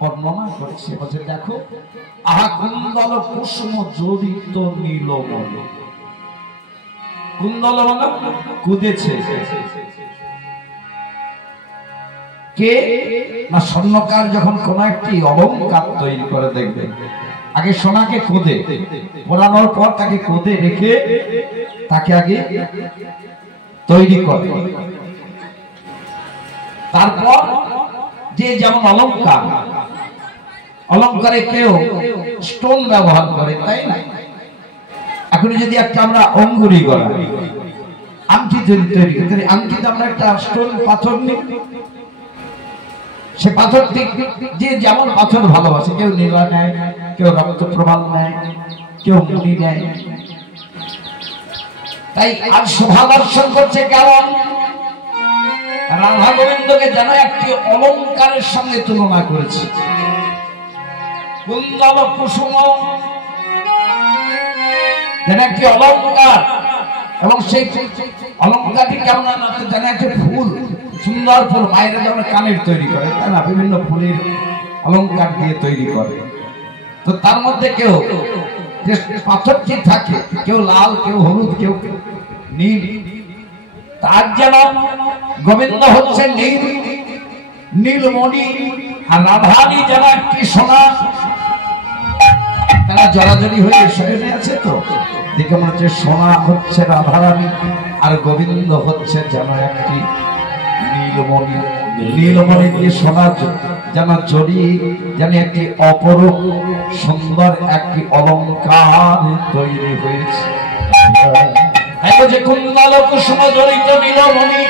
বর্ণনা করেছে বলছে দেখো আহা কুন্দল কুসুম জড়িত নীলমণি। কুন্দল মানে কুদেছে কে না স্বর্ণকার যখন কোন একটি অলংকার তৈরি করে দেখবে আগে সোনাকে কোদে পোড়ানোর পর তাকে কোদে রেখে তাকে আগে তৈরি করে তারপর যে যেমন অলংকার অলংকারে কেউ স্টোন ব্যবহার করে তাই না। এখন যদি একটা আমরা অঙ্গুরি গলা আংটি যদি তৈরি করি আংটিতে আমরা একটা স্টোন পাথর নিই সে পাথরটি যে যেমন পাথর ভালোবাসে কেউ নীলা নেয় কেউ রক্ত প্রবাল নেয় কেউ মুনি নেয়। তাই আর শোভা দর্শন করছে কারণ রাধা গোবিন্দকে যেন একটি অলংকারের সঙ্গে তুলনা করেছে। কুন্দল কুসুম যেন একটি অলংকার এবং সেই অলংকারটি কেমন যেন একটি ফুল সুন্দর ফুল মায়েরা যেমন কানের তৈরি করে তাই না বিভিন্ন ফুলের অলংকার দিয়ে তৈরি করে। তো তার মধ্যে কেউ যে পাথরটি থাকে কেউ লাল কেউ হলুদ কেউ নীল তার যেন গোবিন্দ হচ্ছে নীল নীলমণি আর রাধারানী যেন একটি সোনা। তারা জড়াজড়ি হয়ে সেখানে আছে তো দেখে মনে হচ্ছে সোনা হচ্ছে রাধারানী আর গোবিন্দ হচ্ছে যেন একটি নীলমণি। নীলমণি দিয়ে সোনা যেন জড়িয়ে যেন একটি অপরূপ সুন্দর একটি অলংকার তৈরি হয়েছে। যে কুন্দল কুসুম জড়িত নীলমণি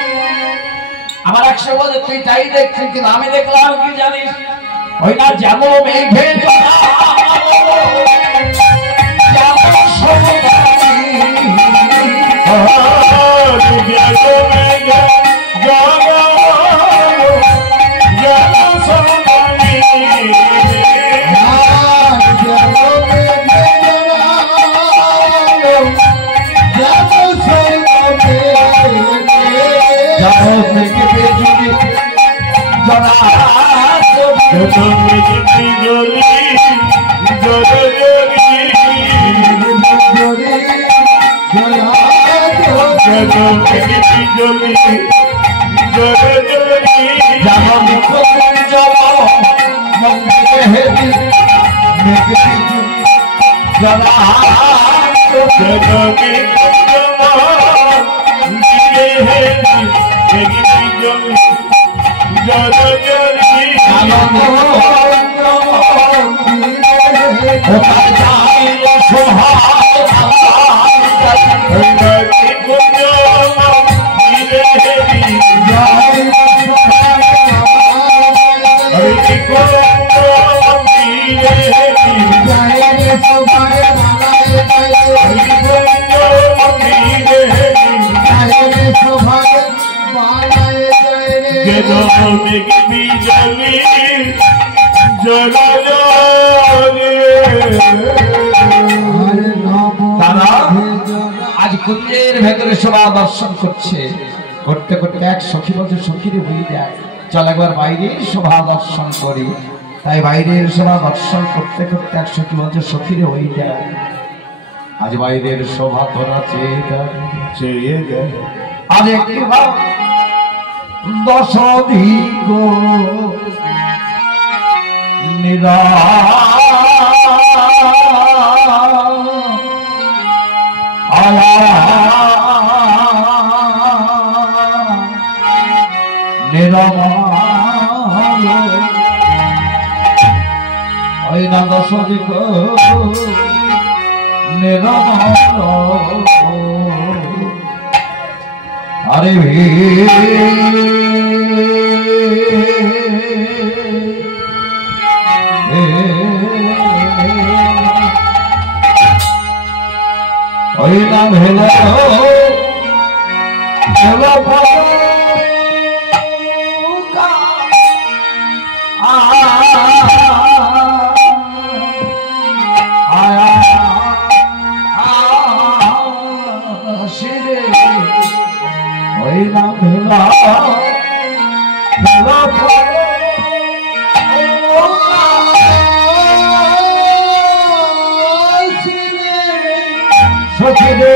আমার একশো বলে তুই তাই দেখছিস কিন্তু আমি দেখলাম কি জানিস ওই না যেমন মেঘে মেঘ বিজলি তারা আজ কুঞ্জের ভেতরে শোভা দর্শন করছে। করতে করতে এক সখী বলছে, সখীরে হয়ে যায়, চল একবার বাইরের শোভা দর্শন করি। তাই বাইরের শোভা দর্শন করতে করতে এক সখী বলছে, সখীরে হয়ে যায়। আজ বাইরের শোভা তোরা চেয়ে যায়, আজ একটি দশদিক নিরা ওই না দশদিক নিরমল আরে ওই না ভেল ওই না ভেলা সখী রে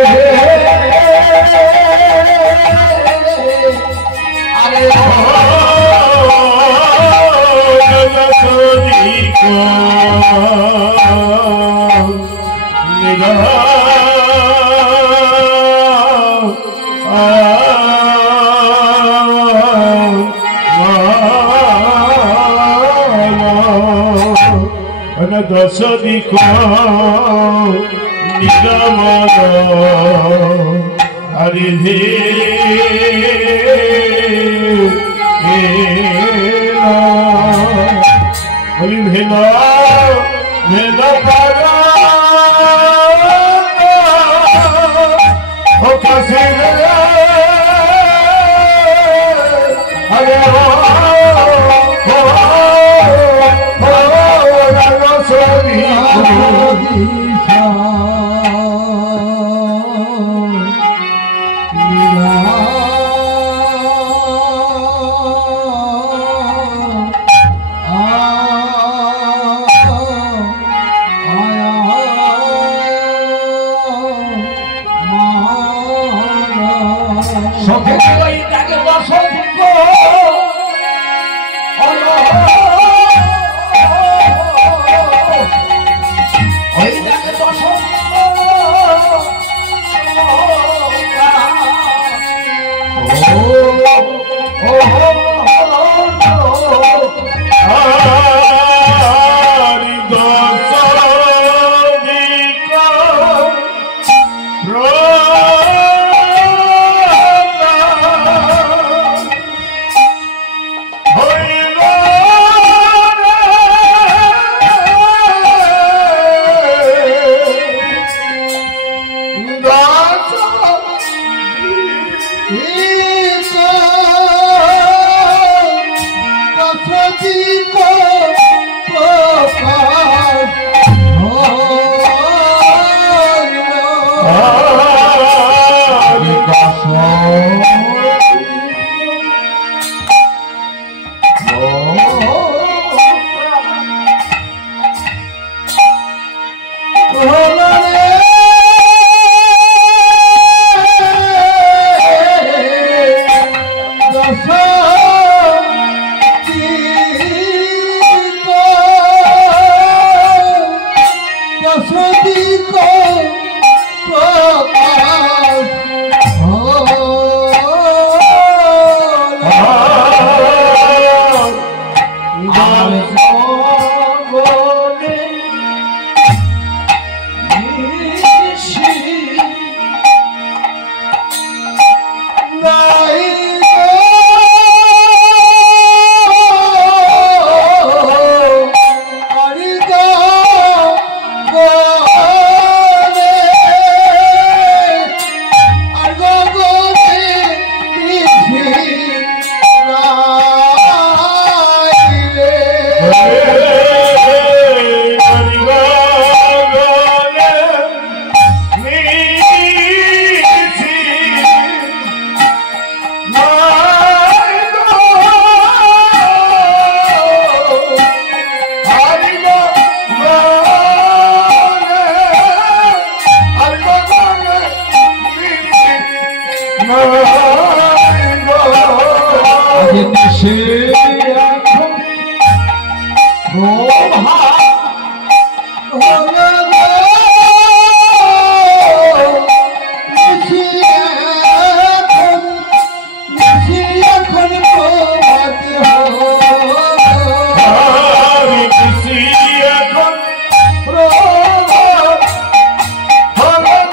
আরে দশ দিক নিগমন হরি ধে হরি ভেল ভেল ও কাছে হরে আজ নিশে এখন প্রভাত হলো গো, নিশে এখন প্রভাত হলো,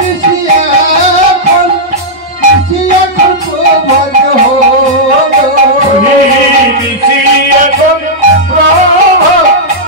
নিশি এখন প্রভাত হলো গো, নিশি এখন প্রভাত হলো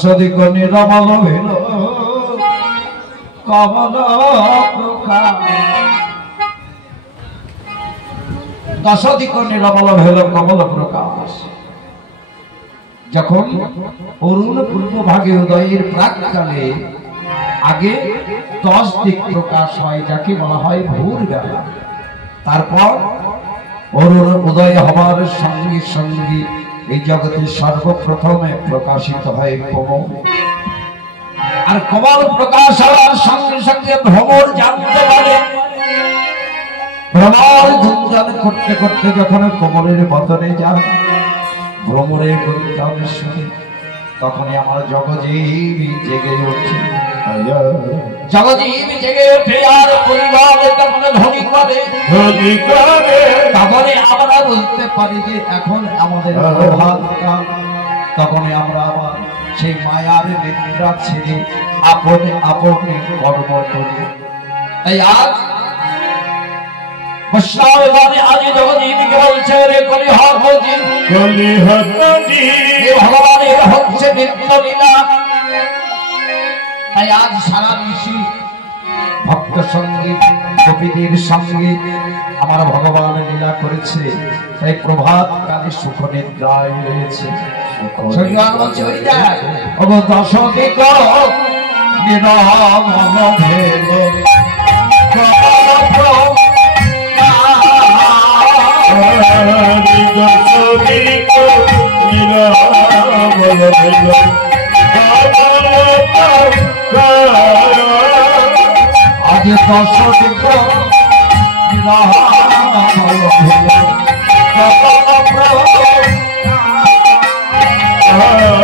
দশদিক নিরমল হইল কমল প্রকাশ। দশদিক নিরমল হইল কমল প্রকাশ। যখন অরুণ পূর্ব ভাগে উদয়ের প্রাককালে আগে 10 দিক প্রকাশ হয়, যাকে বলা হয় ভোর বেলা। তারপর অরুণ উদয় হবার সঙ্গে সঙ্গে এই জগতে সর্বপ্রথমে প্রকাশিত হয় কমল। আর কমল প্রকাশ হওয়ার সঙ্গে সঙ্গে ভ্রমর জানতে পারে। ভ্রমর গুঞ্জন করতে করতে যখন কমলের বদনে যায়, ভ্রমরের গুঞ্জন শুনে তখনই আমার জগজীবী জেগে ওঠে। জগজীবী জেগে ওঠে আর পরিবার তখন ধ্বনি করে। তারপরে আমরা বুঝতে পারি যে এখন আমাদের প্রভাত কাল। তখনই আমরা আবার সেই মায়ার নিদ্রা ছেড়ে আপনে আপনে কর্ম করি। তাই আজ আজ জগজীবীকে বলছে রে ভগবানের হচ্ছে নিত্য লীলা। তাই আজ সারা বিশ্বে ভক্ত সঙ্গীত কবিদের সঙ্গে আমার ভগবান লীলা করেছে। তাই প্রভাত কালে সুখ নিদ্রায় রয়েছে। দশদিক নিরমল ভেল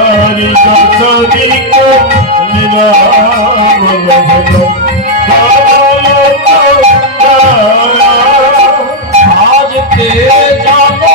আজ দশদিক নিরমল ভেল আজ কে জানো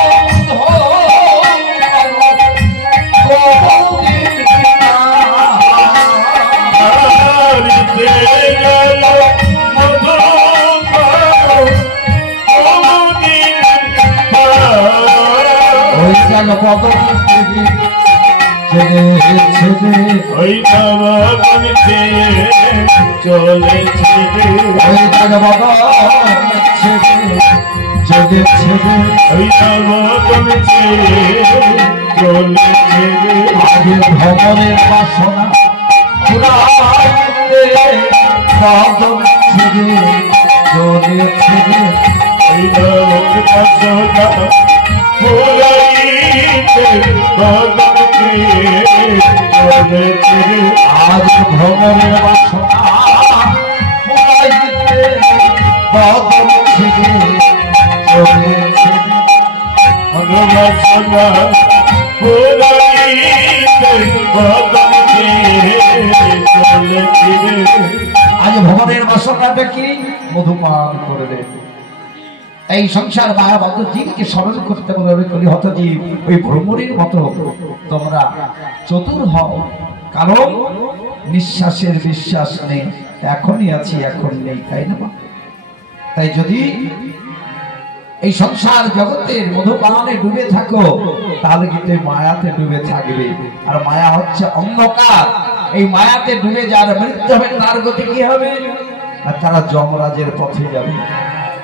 ভগবানের বাসনা আজ ভগবানের বাসনা আজ ভগবানের বাসনাটা কি মধুপান করে দেন। এই সংসার মায়াবদ্ধ জীবকে স্মরণ করতে বলি হত জীব ওই ভ্রমরের মতো তোমরা চতুর হও। কারণ নিঃশ্বাসের বিশ্বাস নেই, এখনই আছি এখন নেই, তাই না? তাই যদি এই সংসার জগতের মধুপানে ডুবে থাকো তাহলে কিন্তু মায়াতে ডুবে থাকবে। আর মায়া হচ্ছে অন্ধকার। এই মায়াতে ডুবে যার মৃত্যু হবে তার গতি কি হবে? আর তারা যমরাজের পথে যাবে।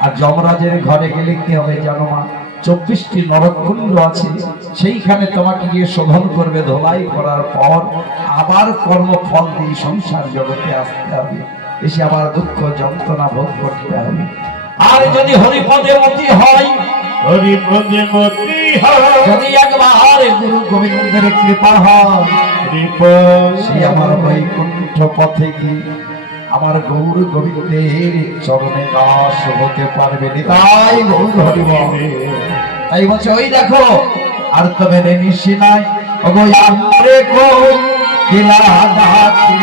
আর যমরাজের ঘরে গেলে কি হবে জানো মা? 24টি নরককুণ্ড আছে, সেইখানে তোমাকে গিয়ে শোধন করবে। ধোলাই করার পর আবার কর্মফল দিয়ে সংসার জগতে আসতে হবে, এসে আবার দুঃখ যন্ত্রণা ভোগ করতে হবে। আর যদি হরিপদে মতি হয়, হরিপদে মতি হয়, যদি একবার গুরু গোবিন্দের কৃপা হয়, সে আমার বৈকুণ্ঠ পথে গিয়ে আমার গৌর গোবিন্দের চরণে দাস হতে পারবে। তাই গৌর হরিব। তাই বলছে ওই দেখো আর তো মেনে নিশি নাই ওই আমরে কো কিলা দাতি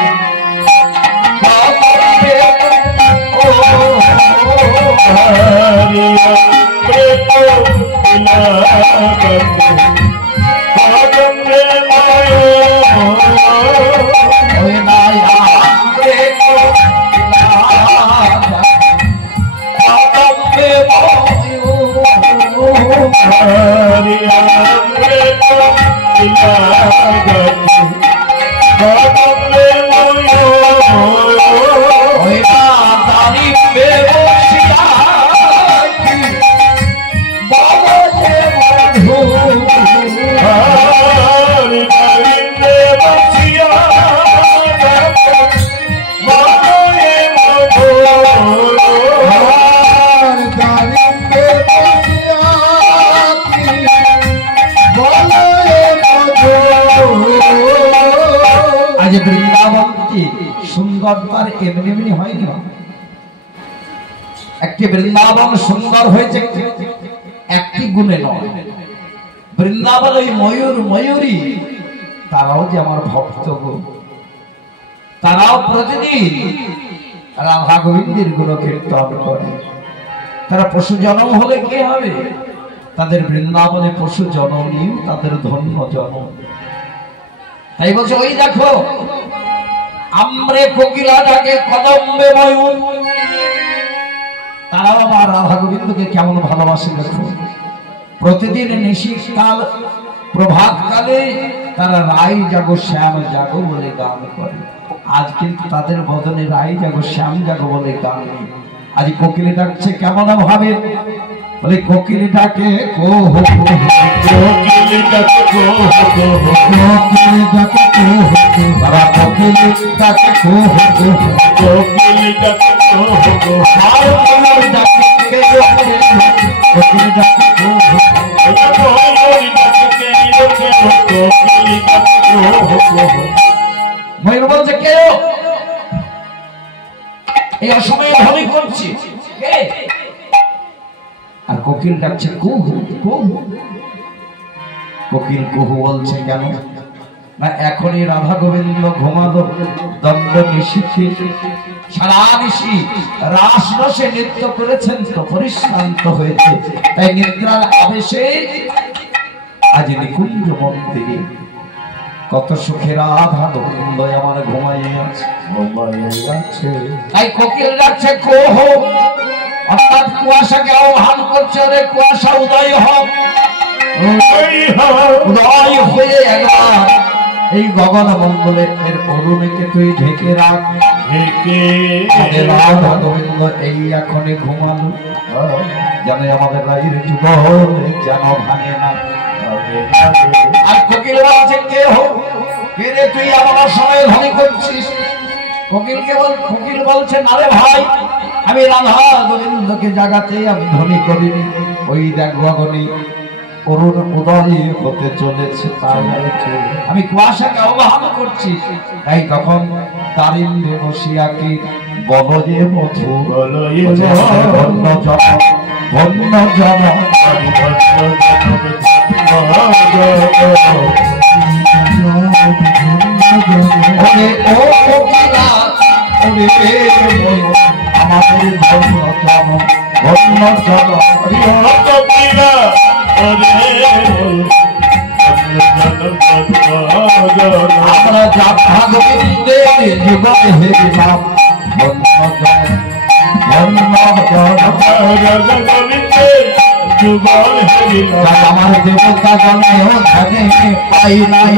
সুন্দর তার এমনি এমনি হয়নি। একটি বৃন্দাবন সুন্দর হয়েছে একটি গুণে নয়। বৃন্দাবন ওই ময়ূর ময়ূরী তারাও যে আমার ভক্ত গো, তারাও প্রতিদিন রাধা গোবিন্দের গুণ কীর্তন করে। তারা পশু জন্ম হলে কি হবে? তাদের বৃন্দাবনে পশু জননী তাদের ধন্য জনম। তাই বলছে ওই দেখো আমরে কোকিলা ডাকে কদম্বে ময়ূর, তারাও আমার রাধা গোবিন্দকে কেমন ভালোবাসে দেখো। প্রতিদিন নিশিকাল প্রভাত কালে তারা রাই জাগো শ্যাম জাগো বলে গান করে। আজ কিন্তু তাদের বদনে রাই জাগো শ্যাম জাগো বলে গান নেই। আজ কোকিলে ডাকছে কেমন ভাবে? বলে কোকিলে ডাকে কো হো কোকিলে ডাকে কো হো কোকিলে ডাকে কো হো বাবা কোকিলে ডাকে কো হো কোকিলে ডাকে কো হো আর কোকিলে ডাকে কে কোকিলে ডাকে কো হো কোকিলে ডাকে কে কোকিলে ডাকে কো হো। ময়ূর বলছে কে? এই অসময়ে ধ্বনি করছি কে? আর কোকিল ডাকছে কুহু কুহু। কোকিল কুহু বলছে কেন না? এখনই রাধা গোবিন্দ ঘুমালো দণ্ড নিশিতে, সারা নিশি রাস রসে নৃত্য করেছেন তো পরিশ্রান্ত হয়েছে, তাই নিদ্রার আবেশে আজ নিকুঞ্জ মন্দিরে কত সুখে রাধা গোবিন্দ আমার ঘুমাইয়ে আছে। তাই কোকিল ডাকছে কুহু, অর্থাৎ কুয়াশাকে আহ্বান করছে, রে কুয়াশা উদয় হোক। উদয় হয়ে একবার এই গগন মঙ্গলের অরুণীকে তুই ঢেকে রাখ। রাধা গোবিন্দ এই এখনই ঘুমালো, যেন আমাদের রাইর যুগল যেন ভাঙে না। আর কোকিল বলছে কে হোক কে রে তুই আমার সময় ধ্বনি করছিস? কোকিল বলছে না রে ভাই, আমি রাধা গোবিন্দকে জাগাতে আমি ধ্বনি করিনি। ওই দেখ গগনে অরুণ উদয় হতে চলেছে, তাই আমি কুয়াশাকে আহ্বান করছি। তাই তখন দারিদ্রে বসিয়া কি বল যে মধু ধন্য জন ধন্য জন ওরে ও কোকিলা ওরে আমাদের ধন্য জন ধন্য জন কোকিলা আমরা রাধা গোবিন্দের জীবনে হেরিলাম ধন্য জন ধন্য জন আমার দেবতা গণেও ধনে পাই নাই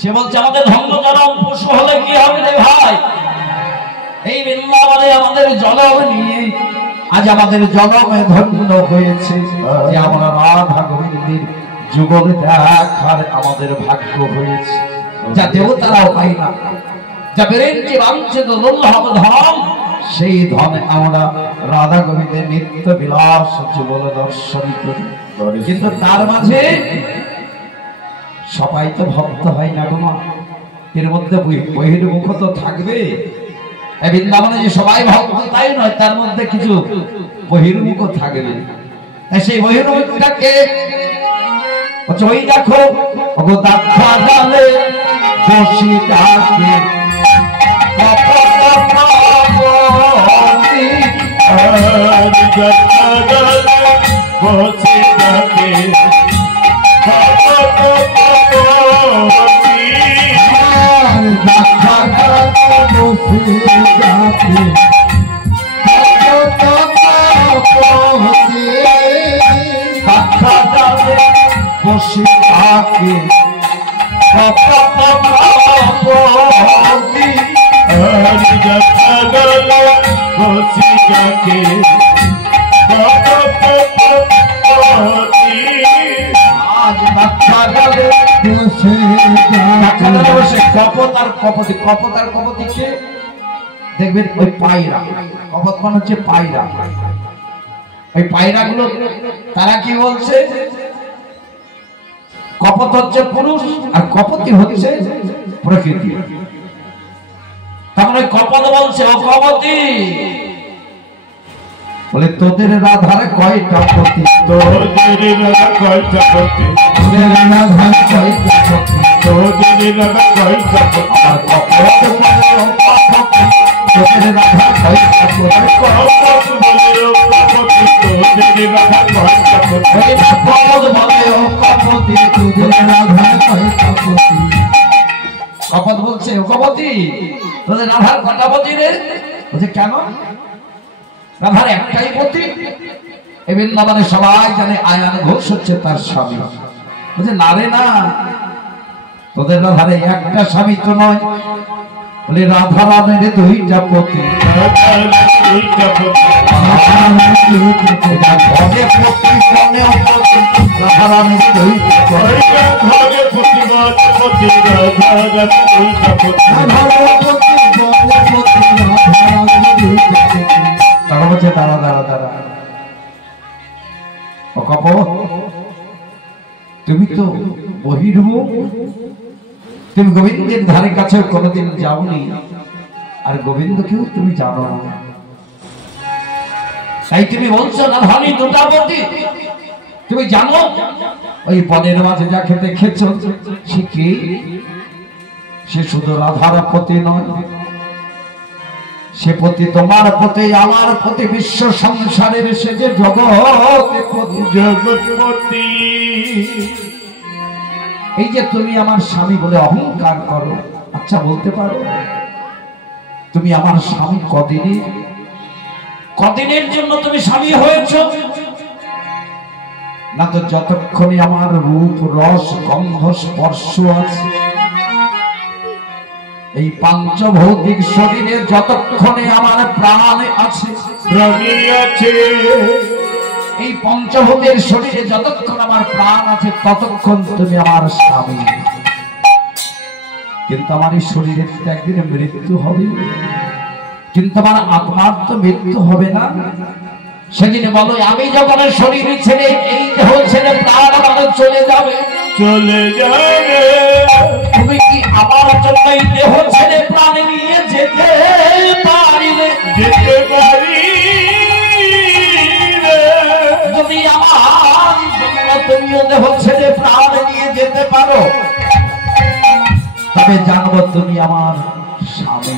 সে বলছে আমাদের ধন্য জনম পশু হলে কি হবে রে ভাই? এই বৃন্দাবনে আমাদের জনম নিয়ে আজ আমাদের জনমে ধন্য হয়েছে যে আমরা রাধা গোবিন্দের যুগলে দেখার আমাদের ভাগ্য হয়েছে, যা দেবতারাও পাই না। যা বেরেন্টি বাঞ্ছিত দুর্লভ ধন, সেই ধনে আমরা রাধা গোবিন্দের নিত্য বিলাস যুগলে দর্শন করি। কিন্তু তার মাঝে সবাই তো ভক্ত হয় না গো মা, এর মধ্যে বহির্মুখ তো থাকবে। বৃন্দাবনে যে সবাই ভক্ত তাই নয়, তার মধ্যে কিছু বহির্মুখ থাকবে। সেই বহির্মুখটাকে ওই দেখো দেখা জালে বসি ডাকে বসি ডাকে বসে থাকে আজ বাচ্চা গালে বসে কপত আর কপতি, কপত আর কপতিকে দেখবেন ওই পায়রা, কপত মানে হচ্ছে পায়রা। ওই পায়রাগুলো তারা কি বলছে, কপত হচ্ছে পুরুষ আর কপতি হচ্ছে প্রকৃতি। তখন ওই কপত বলছে, ও কপতি, বলে তোদের রাধার কয়টা পতি, তোদের রাধা কয়টা পতি, তোদের রাধার কয়টা পতি, তোদের রাধা কয়টা পতি, আর কপত বলে ও কপতি, তোদের রাধার কয়টা পতি, কপত বলে ও কপতি, তোদের রাধা কয়টা পতি, কপত বলে ও কপতি, তোদের রাধার কয়টা পতি। কপত বলছে, ও কপতি, তোদের রাধার কয়টা পতি রে? বলছে কেন? রাধার একটাই পতি। এই বৃন্দাবনে সবাই জানে আয়ান ঘোষ হচ্ছে তার স্বামী। বলছে না রে না, তোদের রাধারে একটা স্বামী তো নয়, বলে রাধা রামের দুইটা পতি, দুইটা পতি, ঘরে পতি কনেও পতি, রাধা রামের দুইটা পতি, ঘরে পতি বাদ পতি, রাধা রামের দুইটা পতি, তখন বলছে দাঁড়া দাঁড়া দাঁড়া, ও কপত, তুমি তো বহির্মুখ, তুমি গোবিন্দের ধারে কাছে কোনোদিন যাওনি, আর গোবিন্দকেও তুমি জানো না, তাই তুমি বলছো না ধনী দুটা পতি। তুমি জানো ওই বনের মাঝে যা খেতে খেয়েছ সে কি? সে শুধু রাধার পতি নয়, সে পতি তোমার পতি, আমার পতি, বিশ্ব সংসারের সে যে জগৎপতি, জগৎপতি। এই যে তুমি আমার স্বামী বলে অহংকার করো, আচ্ছা বলতে পারো তুমি আমার স্বামী কদিনের, কদিনের জন্য তুমি স্বামী হয়েছ? না তো যতক্ষণে আমার রূপ রস গন্ধ স্পর্শ আছে, এই পাঞ্চভৌতিক শরীরে যতক্ষণে আমার প্রাণ আছে, প্রাণী আছে, এই পঞ্চভূতের শরীরে যতক্ষণ আমার প্রাণ আছে ততক্ষণ তুমি আমার স্বামী। কিন্তু আমার এই শরীরের তো একদিন মৃত্যু হবে, কিন্তু আমার আত্মার তো মৃত্যু হবে না। সেদিন বলো আমি যখন শরীর ছেড়ে এই দেহ ছেড়ে প্রাণ আমার চলে যাবে, চলে যাবে, তুমি কি আমার জন্য এই দেহ ছেড়ে প্রাণ নিয়ে যেতে পারিবে? যেতে পারি যদি আমার জন্য তুমিও দেহ ছেড়ে প্রাণ নিয়ে যেতে পারো, তবে জানবো তুমি আমার স্বামী,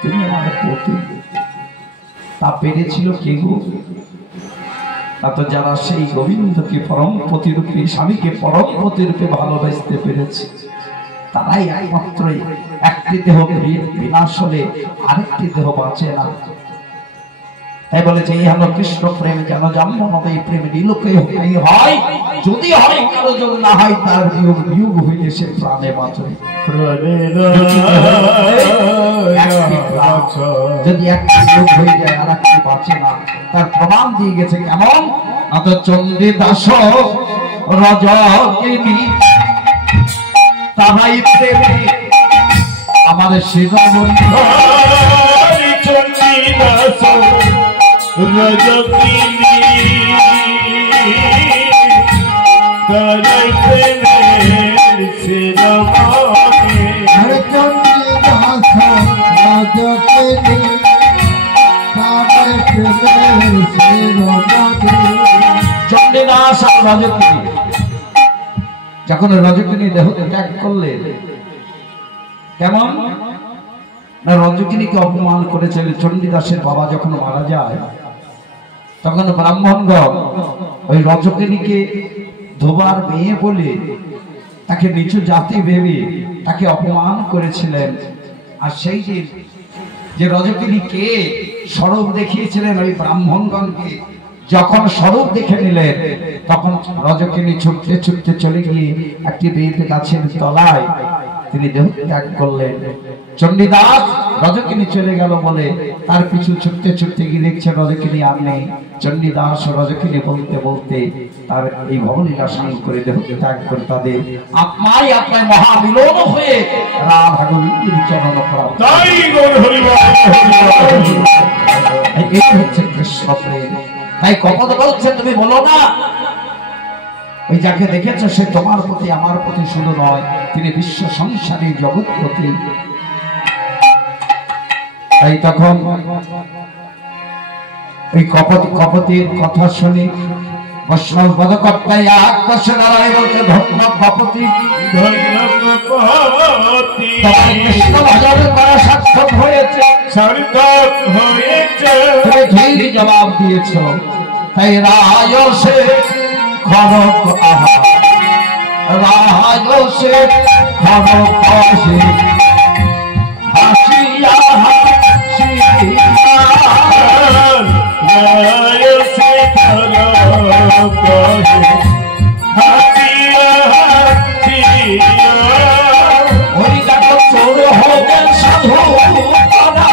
তুমি আমার পতি। তা পেরেছিল কে গো? তা তো যারা সেই গোবিন্দকে পরম পতিরূপে, স্বামীকে পরম পতিরূপে ভালোবাসতে পেরেছে, তারাই একমাত্র একটি দেহ বিনাশ হলে আরেকটি দেহ বাঁচে না। তাই বলেছে এই হলো কৃষ্ণ প্রেম, যেন জন্ম নবে প্রেম নীলকে হয়, যদি হয় কারো যোগ না হয় তার বিয়োগ, বিয়োগ হইলে সে প্রাণে বাঁচে। যদি একটি যোগ হয়ে যায় আর একটি বাঁচে না, তার প্রমাণ দিয়ে গেছে কেমন? না তো চন্ডী দাস রজকিনী তাহাই প্রেমে আমার শিরোমণি, চন্ডী দাস রজকিনী তারাই প্রেমের শিরোমণি, চন্ডী দাস রজকিনী তারাই প্রেমের শিরোমণি। চণ্ডীদাস আর রজকিনী যখন রজকিনী দেহ ত্যাগ করলেন, কেমন না রজকিনীকে অপমান করেছিল। চণ্ডীদাসের বাবা যখন মারা যায় তখন ব্রাহ্মণগণ ওই রজকিনীকে ধোবার মেয়ে বলে তাকে নিচু জাতি ভেবে তাকে অপমান করেছিলেন। আর সেই দিন যে রজকিনী কে স্বরূপ দেখিয়েছিলেন ওই ব্রাহ্মণগণকে, যখন স্বরূপ দেখে নিলেন তখন রজকিনী ছুটতে ছুটতে চলে গিয়ে একটি বেদ গাছের তলায় তিনি দেহ ত্যাগ করলেন। চণ্ডীদাস রজকিনী চলে গেল বলে তার পিছু ছুটতে ছুটতে গিয়ে দেখছে রজকিনী আর নেই। চণ্ডীদাস রজকিনী বলতে বলতে তার এই ভবলীলা সাঙ্গ করে দেহ ত্যাগ করে তাদের আত্মায় আত্মায় মহামিলন হয়ে রাধা গোবিন্দের চরণ প্রাপ্ত। এই হচ্ছে কৃষ্ণ প্রেম। তাই কপট বলছে তুমি বলো না ওই যাকে দেখেছো সে তোমার প্রতি আমার প্রতি শুধু নয়, তিনি বিশ্ব সংসারী জগৎপতি। তাই তখন ওই কপতির কথা শুনি বৈষ্ণব পদকর্তায় আকাশ নারায় বলতে ধন্য কপতি কৃষ্ণ ভজন করা সার্থক হয়েছে, তুমি ঠিক জবাব দিয়েছ। তাই রায় সে খড়ক আহা রায় সে খড়ক আসে হাসিয়া হাসিয়া রায় সে খড়ক আসে হাসিয়া হাসিয়া ওই দেখো চোর হবে সাধু করা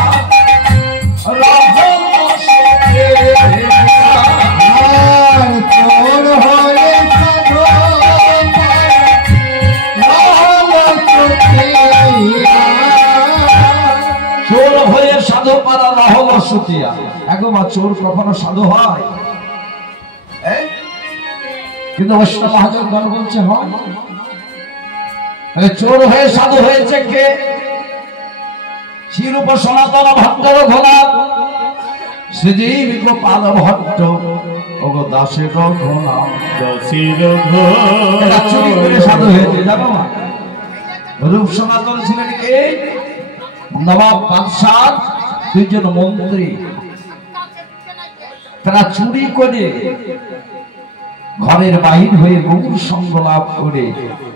সাধু পারা রাহল সুতিয়া। একমা চোর কখনো সাধু হয়? কিন্তু বৈষ্ণব মহাজন গণ বলছে হয়। চোর হয়ে সাধু হয়েছে কে? শ্রীরূপ সনাতন ভট্টর ঘোলা শ্রীজীব গোপাল ভট্ট ওগো দাসের ঘোলা চুরি করে সাধু হয়েছে। জানো না রূপ সনাতন ছিলেন কে? নবাব বাদশাহ দুইজন মন্ত্রী, তারা চুরি করে ঘরের বাহির হয়ে গৌর সঙ্গ লাভ করে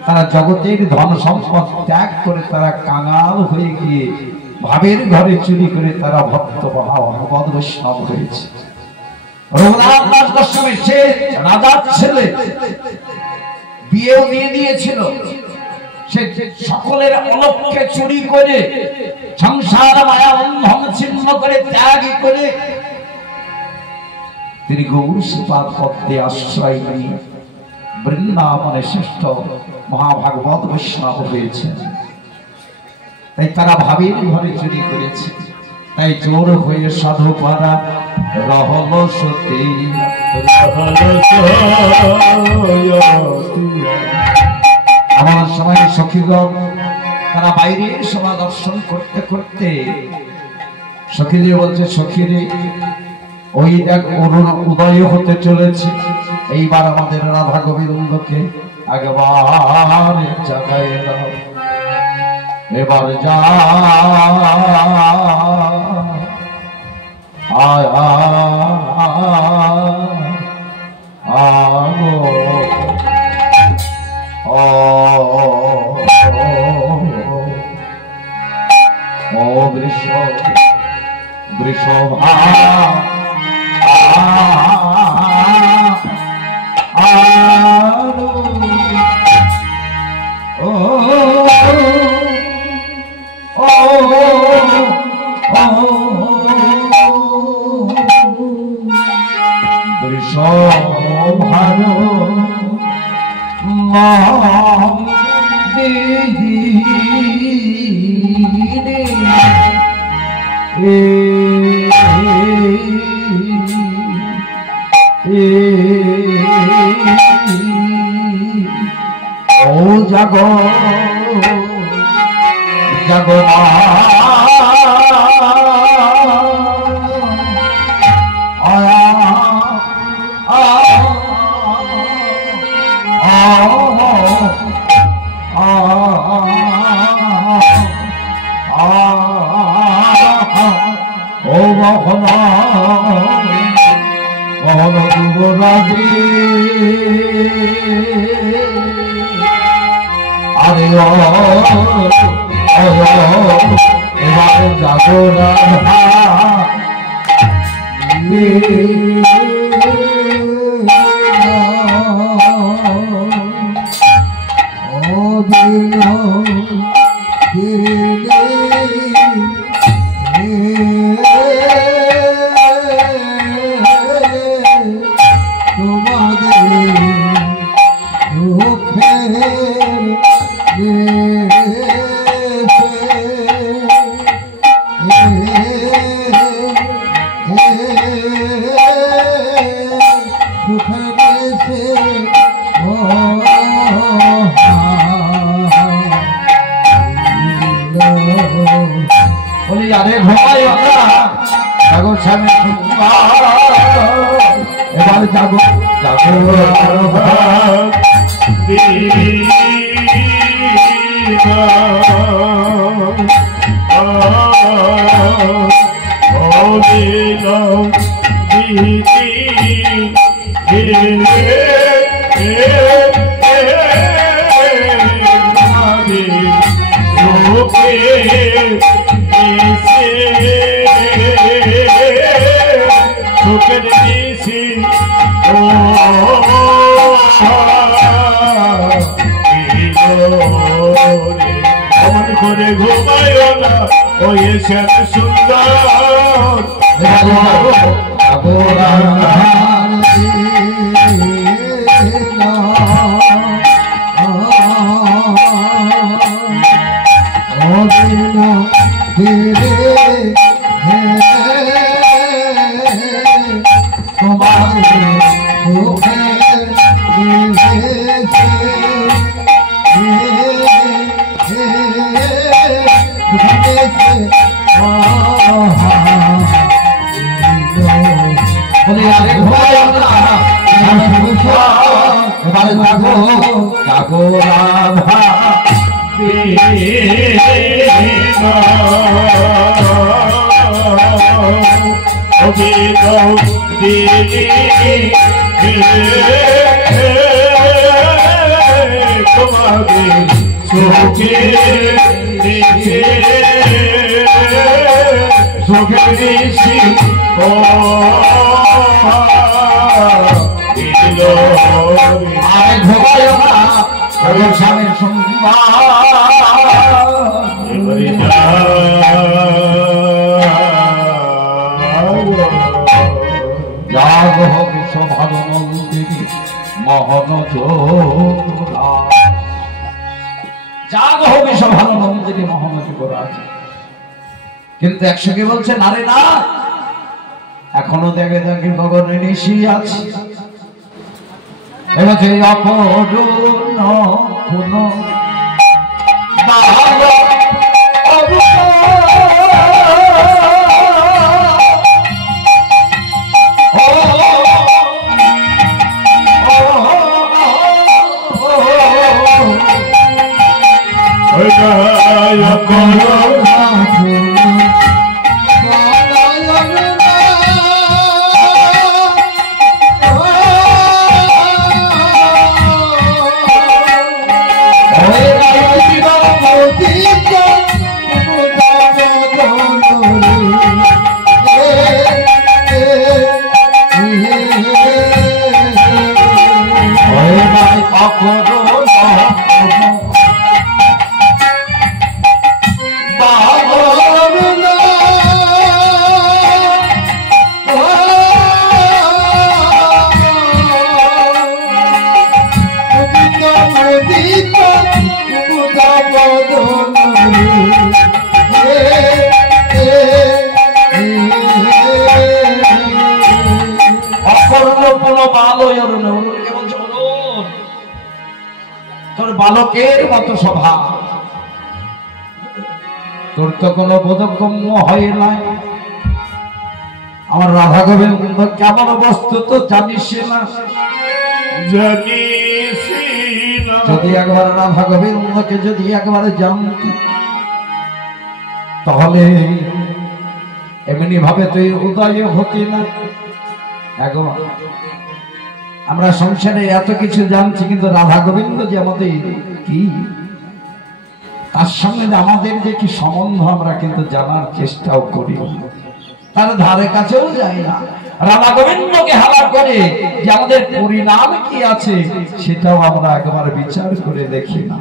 তারা জগতের ধন সম্পদ ত্যাগ করে তারা কাঙাল হয়ে গিয়ে ভাবের ঘরে চুরি করে তারা ভক্ত ভগবত বৈষ্ণব হয়েছে। রঘুনাথ দাস গোস্বামী সে রাজার ছেলে, বিয়েও দিয়ে দিয়েছিল। সে সকলের অলক্ষ্যে চুরি করে সংসার মায়া বন্ধন ছিন্ন করে ত্যাগ করে তিনি গৌর শ্রীপাদ পদ্মে আশ্রয় নিয়ে বৃন্দাবনে শ্রেষ্ঠ মহাভাগবত বৈষ্ণব হয়েছে। তাই তারা ভাবের ঘরে চুরি করেছে। তাই চোর হয়ে সাধু পারা রহল সতী আমার সময় সখীগণ তারা বাইরে সভা দর্শন করতে করতে সখীরে বলছে সখীরে ওই দেখ অরুণ উদয় হতে চলেছে, এইবার আমাদের রাধা গোবিন্দকে আগেবার জাগায় দাও, এবার যা বৃষভা জাগো জাগো ও মোহন মোহন যুবরাজি আরে এবার জাগো রাধা জাগো জাগো করে ঘুমায় না ওই শ্যাম সুন্দর জাগো রাধা তোমাদের সুখে সুখে দিছি ও স্বামীর জাগ হবে সভানন্দী মহন জাগ হবে সভানন্দী মহন যুবরাজ। কিন্তু একসঙ্গে বলছে নারে না, এখনো দেখে দেখে গগনে নিশি আছে। এবার অপরূণ কোন বালকের মতো স্বভাব, তোর তো কোনো বোধগম্য হয় নাই। আমার রাধা গোবিন্দ কেমন বস্তু তো জানিস না, যদি একবার রাধা গোবিন্দকে যদি একবার জানতি তাহলে এমনি ভাবে তুই উদয় হতি না। একবার আমরা সংসারে এত কিছু জানছি, কিন্তু রাধা গোবিন্দ যে আমাদের কি, তার সঙ্গে আমাদের যে কি সম্বন্ধ আমরা কিন্তু জানার চেষ্টাও করি, তার ধারে কাছেও যাই না। রাধা গোবিন্দকে হালা করে যে আমাদের পরিণাম কি আছে সেটাও আমরা একবার বিচার করে দেখি না।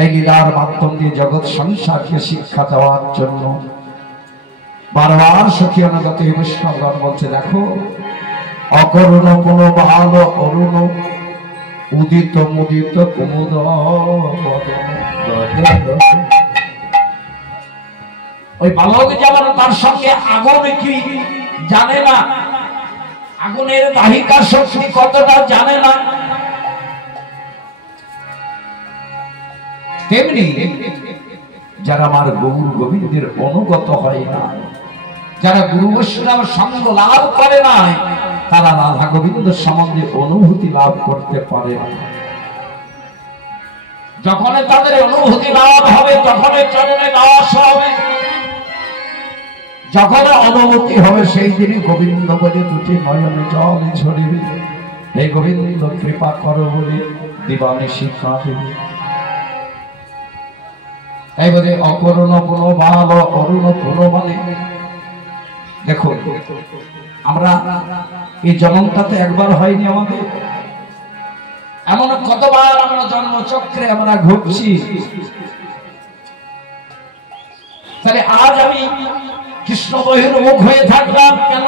এই লীলার মাধ্যম দিয়ে জগৎ সংসারকে শিক্ষা দেওয়ার জন্য বারবার সখী অনুগত বৈষ্ণবগণ বলছে, দেখো অকরুণ কোন ভালো অরুণ উদিত মুদিত কুমুদ ওই বালক যেমন তার সঙ্গে আগুন কি জানে না, আগুনের দাহিকা শক্তি কতটা জানে না, তেমনি যারা আমার গৌর গোবিন্দের অনুগত হয় না যারা গুরু বৈষ্ণব সঙ্গ লাভ করে নাই তারা রাধা গোবিন্দ সম্বন্ধে অনুভূতি লাভ করতে পারে না। যখন তাদের অনুভূতি লাভ হবে তখন চরণে দাস হবে, যখন অনুভূতি হবে সেই দিনই গোবিন্দ বলে দুটি নয়নে জল ঝরিবে, হে গোবিন্দ কৃপা করো বলে দিবানে শিক্ষা দেবে। এই বলে অকরুণ পুন বাল অরুণ পুন মানে দেখো আমরা এই জন্মটাতে একবার হয়নি আমাদের, এমন কতবার আমরা জন্মচক্রে আমরা ঘুরছি। তাহলে আজ আমি কৃষ্ণ বহির্মুখ হয়ে থাকলাম কেন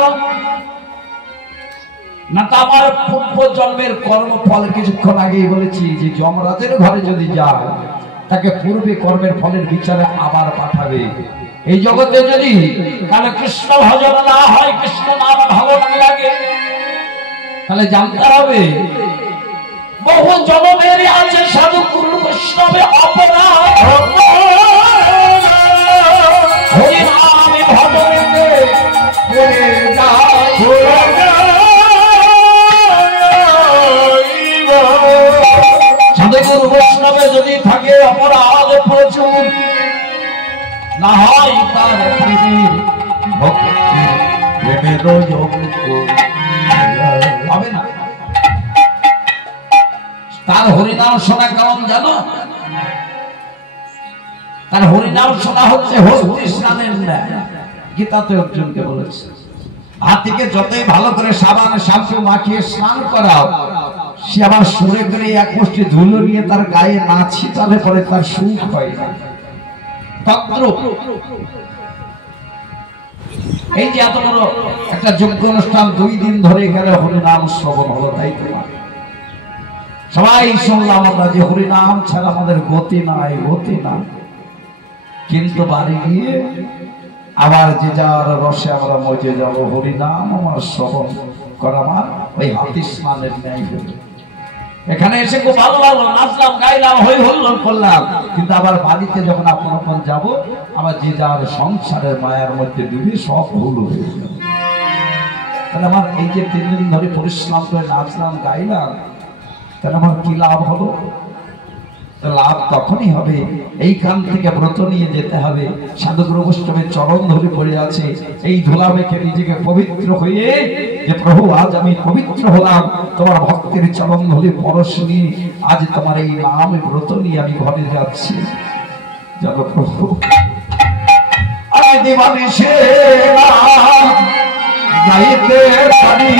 না? তা আমার পূর্ব জন্মের কর্মফল কিছুক্ষণ আগেই বলেছি যে যমরাজের ঘরে যদি যায় তাকে পূর্বে কর্মের ফলের বিচারে আবার পাঠাবে। এই জগতে যদি কারো কৃষ্ণ ভজন না হয়, কৃষ্ণ নাম ভালো না লাগে, তাহলে জানতে হবে বহু জন্মের আছে সাধু গুরু বৈষ্ণবে অপরাধ। হরি নামে ভজনে পড়ে যায়, সাধু গুরু বৈষ্ণবে যদি থাকে অপরাধ প্রচুর, না হয় তার প্রেমের ভক্তি প্রেমের যোগ হবে না। তার হরিনাম শোনা কেমন জানো? তার হরিনাম শোনা হচ্ছে হস্তি স্নানের ন্যায়। গীতাতে অর্জুনকে বলেছে হাতিকে যতই ভালো করে সাবান শ্যাম্পু মাখিয়ে স্নান করাও, সে আবার সুরে করে এক মুষ্টি ধুলো নিয়ে তার গায়ে না ছিটালে পরে তার সুখ হয় না। এই যে এত বড় একটা যজ্ঞ অনুষ্ঠান 2 দিন ধরে গেলে হরিনাম শ্রবণ হলো, তাই তো সবাই শুনলাম আমরা যে হরিনাম ছাড়া আমাদের গতি নাই, গতি নাই। কিন্তু বাড়ি গিয়ে আবার যে যার রসে আমরা মজে যাব, হরিনাম আমার শ্রবণ করা আমার ওই হাতি স্নানের ন্যায় হলো। এখানে এসে খুব ভালো লাগলো, নাচলাম গাইলাম হই হল্লোল করলাম, কিন্তু আবার বাড়িতে যখন আপন আপন যাবো আবার যে যার সংসারের মায়ার মধ্যে ডুবে সব ভুল হয়ে গেল। তাহলে আমার এই যে 3 দিন ধরে পরিশ্রম করে নাচলাম গাইলাম, তাহলে আমার কি লাভ হলো? লাভ তখনই হবে এইখান থেকে ব্রত নিয়ে যেতে হবে। সাধু গুরু বৈষ্ণবের চরণ ধরে পড়ে আছে, এই ধুলা মেখে নিজেকে পবিত্র হয়ে যে প্রভু আজ আমি পবিত্র হলাম, তোমার ভক্তের চরণ ধরে পরশ নিয়ে আজ তোমার এই নাম ব্রত নিয়ে আমি ঘরে যাচ্ছি। জানো প্রভু আমি দিবানি সে গাইতে পারি,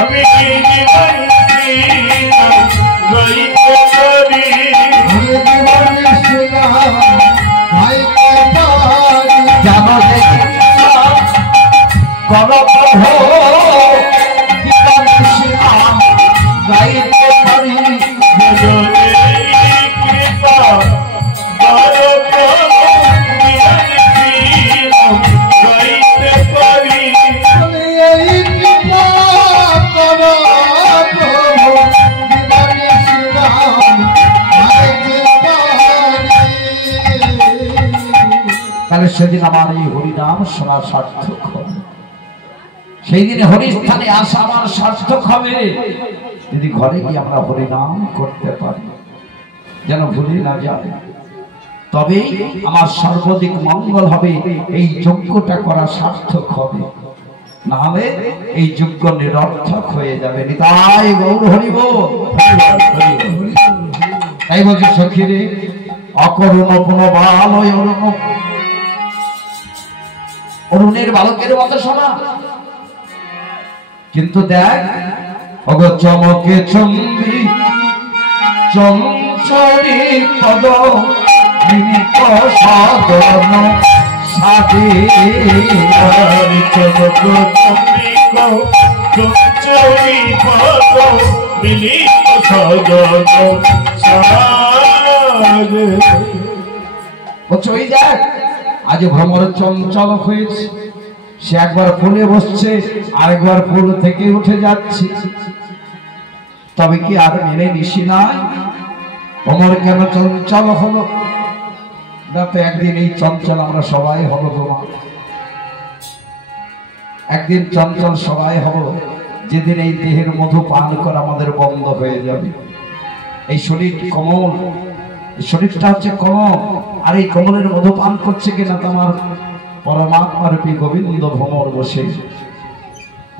আমি দিবানি গাইতে পারি, জানো যে কর প্রভু দিবানি সে গাইতে পারি, কৃপা করো প্রভু গাইতে পারি, তাহলে সেদিন আমার এই হরিনাম শোনা সার্থক হবে, সেই দিনে হরিস্থানে আসা আমার সার্থক হবে যদি ঘরে গিয়ে আমরা হরিনাম করতে পারি, যেন ভুলে না যায়। তবেই আমার সর্বাধিক মঙ্গল হবে, এই যজ্ঞটা করা সার্থক হবে, না হলে এই যজ্ঞ নিরর্থক হয়ে যাবে। নিতাই গৌর হরি বল। তাই বলছি সখীরে অকরুণ পুন বাল অরুণের বালকের মতো শোনা, কিন্তু দেখ অগ চমকে চম্বি চঞ্চরি পদ বিনীত সাধন সাধে চমক চম্বিক চঞ্চরি পদ বিনীত সাধন সাধে। ওই দেখ আজ ভ্রমর চঞ্চল হয়েছে, সে একবার ফুলে বসছে আরেকবার ফুল থেকে উঠে যাচ্ছে, তবে কি আর মেনে নিশি নাই? ভ্রমর কেন চঞ্চল হলো? একদিন এই চঞ্চল আমরা সবাই হলো তোমার। একদিন চঞ্চল সবাই হব, যেদিন এই দেহের মধু পান করা আমাদের বন্ধ হয়ে যাবে। এই শরীর কমল, এই শরীরটা হচ্ছে কমল, আর এই কমলের মধু পান করছে কিনা তোমার পরমাত্মারূপী গোবিন্দ ভ্রমর বসে।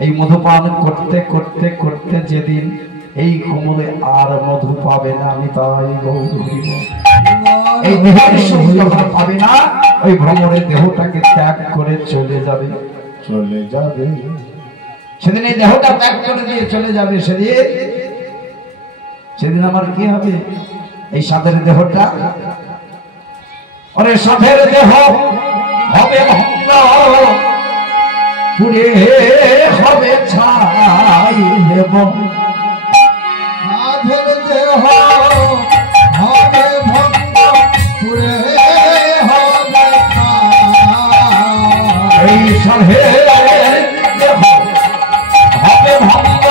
এই মধু পান করতে করতে করতে যেদিন এই কমলে আর মধু পাবে না, আমি তাই গৌর হরিব। এই দেহের সুখ যখন পাবে না, ওই ভ্রমরের দেহটাকে ত্যাগ করে চলে যাবে। সেদিন এই দেহটা ত্যাগ করে দিয়ে চলে যাবে। সেদিন আমার কি হবে? এই সাধের দেহটা, ওরে সাধের দেহ হবে ভঙ্গ, পুড়ে হবে ছাই দেব। সাধের দেহ হবে ভঙ্গ, পুড়ে হবে ছাই। এই সাধের দেহ হবে ভঙ্গ,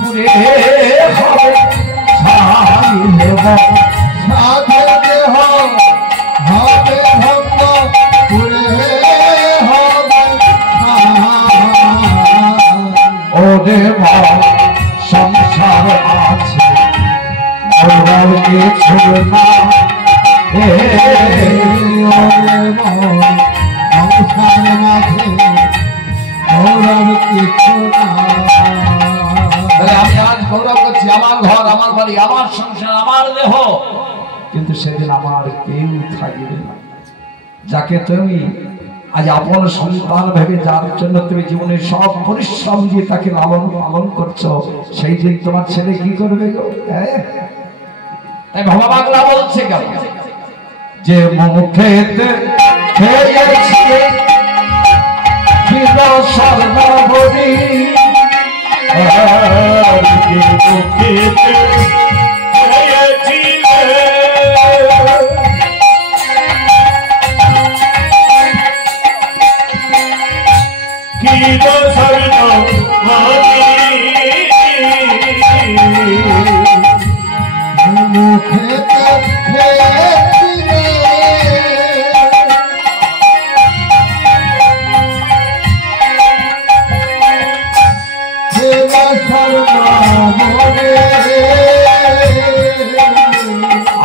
পুড়ে হবে ছাই দেব। সাধের দেহ হবে ভঙ্গ, পুড়ে হবে ছাই। ওরে সংসার আছে ওরাও কিছু না, সংসার মাঝে গৌরব কিছু না। আমি আজ গৌরব করছি, আমার ঘর, আমার বাড়ি, আমার সংসার, আমার দেহ, কিন্তু সেদিন আমার কেউ থাকবে না। যাকে তুমি আজ আপন সন্তান ভেবে, যার জন্য তুমি জীবনের সব পরিশ্রম দিয়ে তাকে লালন পালন করছো, সেই দিন তোমার ছেলে কি করবে গো? তাই বাবা বাংলা বলছে কেন যে মুখেতে খেয়েছি ছিল সর্ববরী, মুখেতে খেয়েছিলে সেবা সর্বমনে।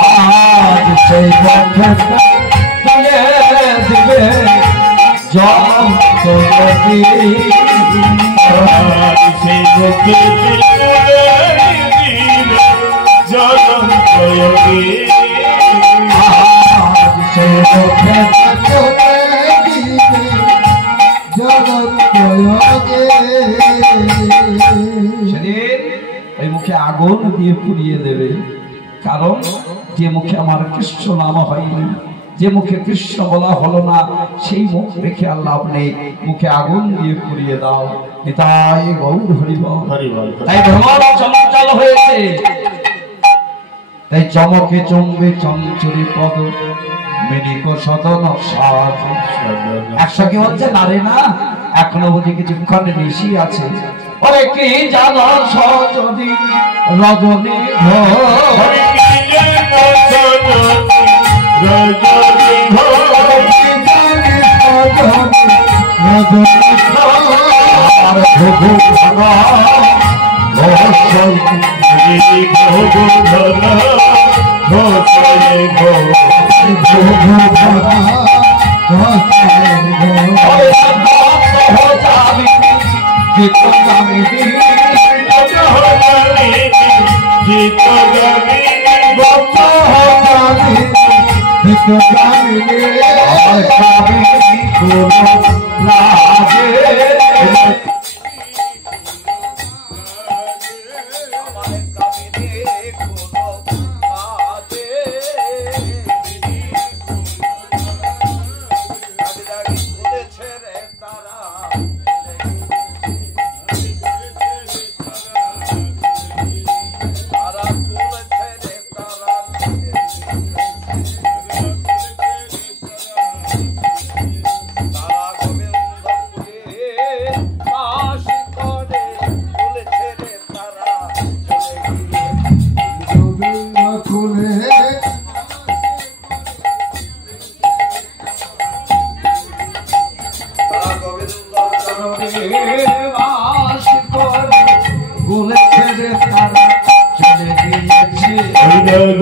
আজ সেই পথে তুলে দিবে জম তোরী, সেই মুখে আজ সেই পথে তোরে দিবে জগৎ প্রয়োগে। সেদিন ওই মুখে আগুন দিয়ে পুড়িয়ে দেবে। কারণ যে মুখে আমার কৃষ্ণ নাম হয়নি, যে মুখে কৃষ্ণ বলা হলো না, সেই মুখ রেখে আর লাভ নেই, মুখে আগুন দিয়ে পুড়িয়ে দাও। নিতাই গৌর হরিবল। তাই ভ্রমণ চঞ্চল হয়েছে, তাই চমকে চমবে চঞ্চরি পদ, মেনিক সদন সাজ। একশো কি হচ্ছে না রে? না, এখনো বুঝি কিছুক্ষণ নিশি আছে। ওরে কি জানো সজনী রজনী ঘরে, আর ঘুঘু ভাঙা গোবিন্দ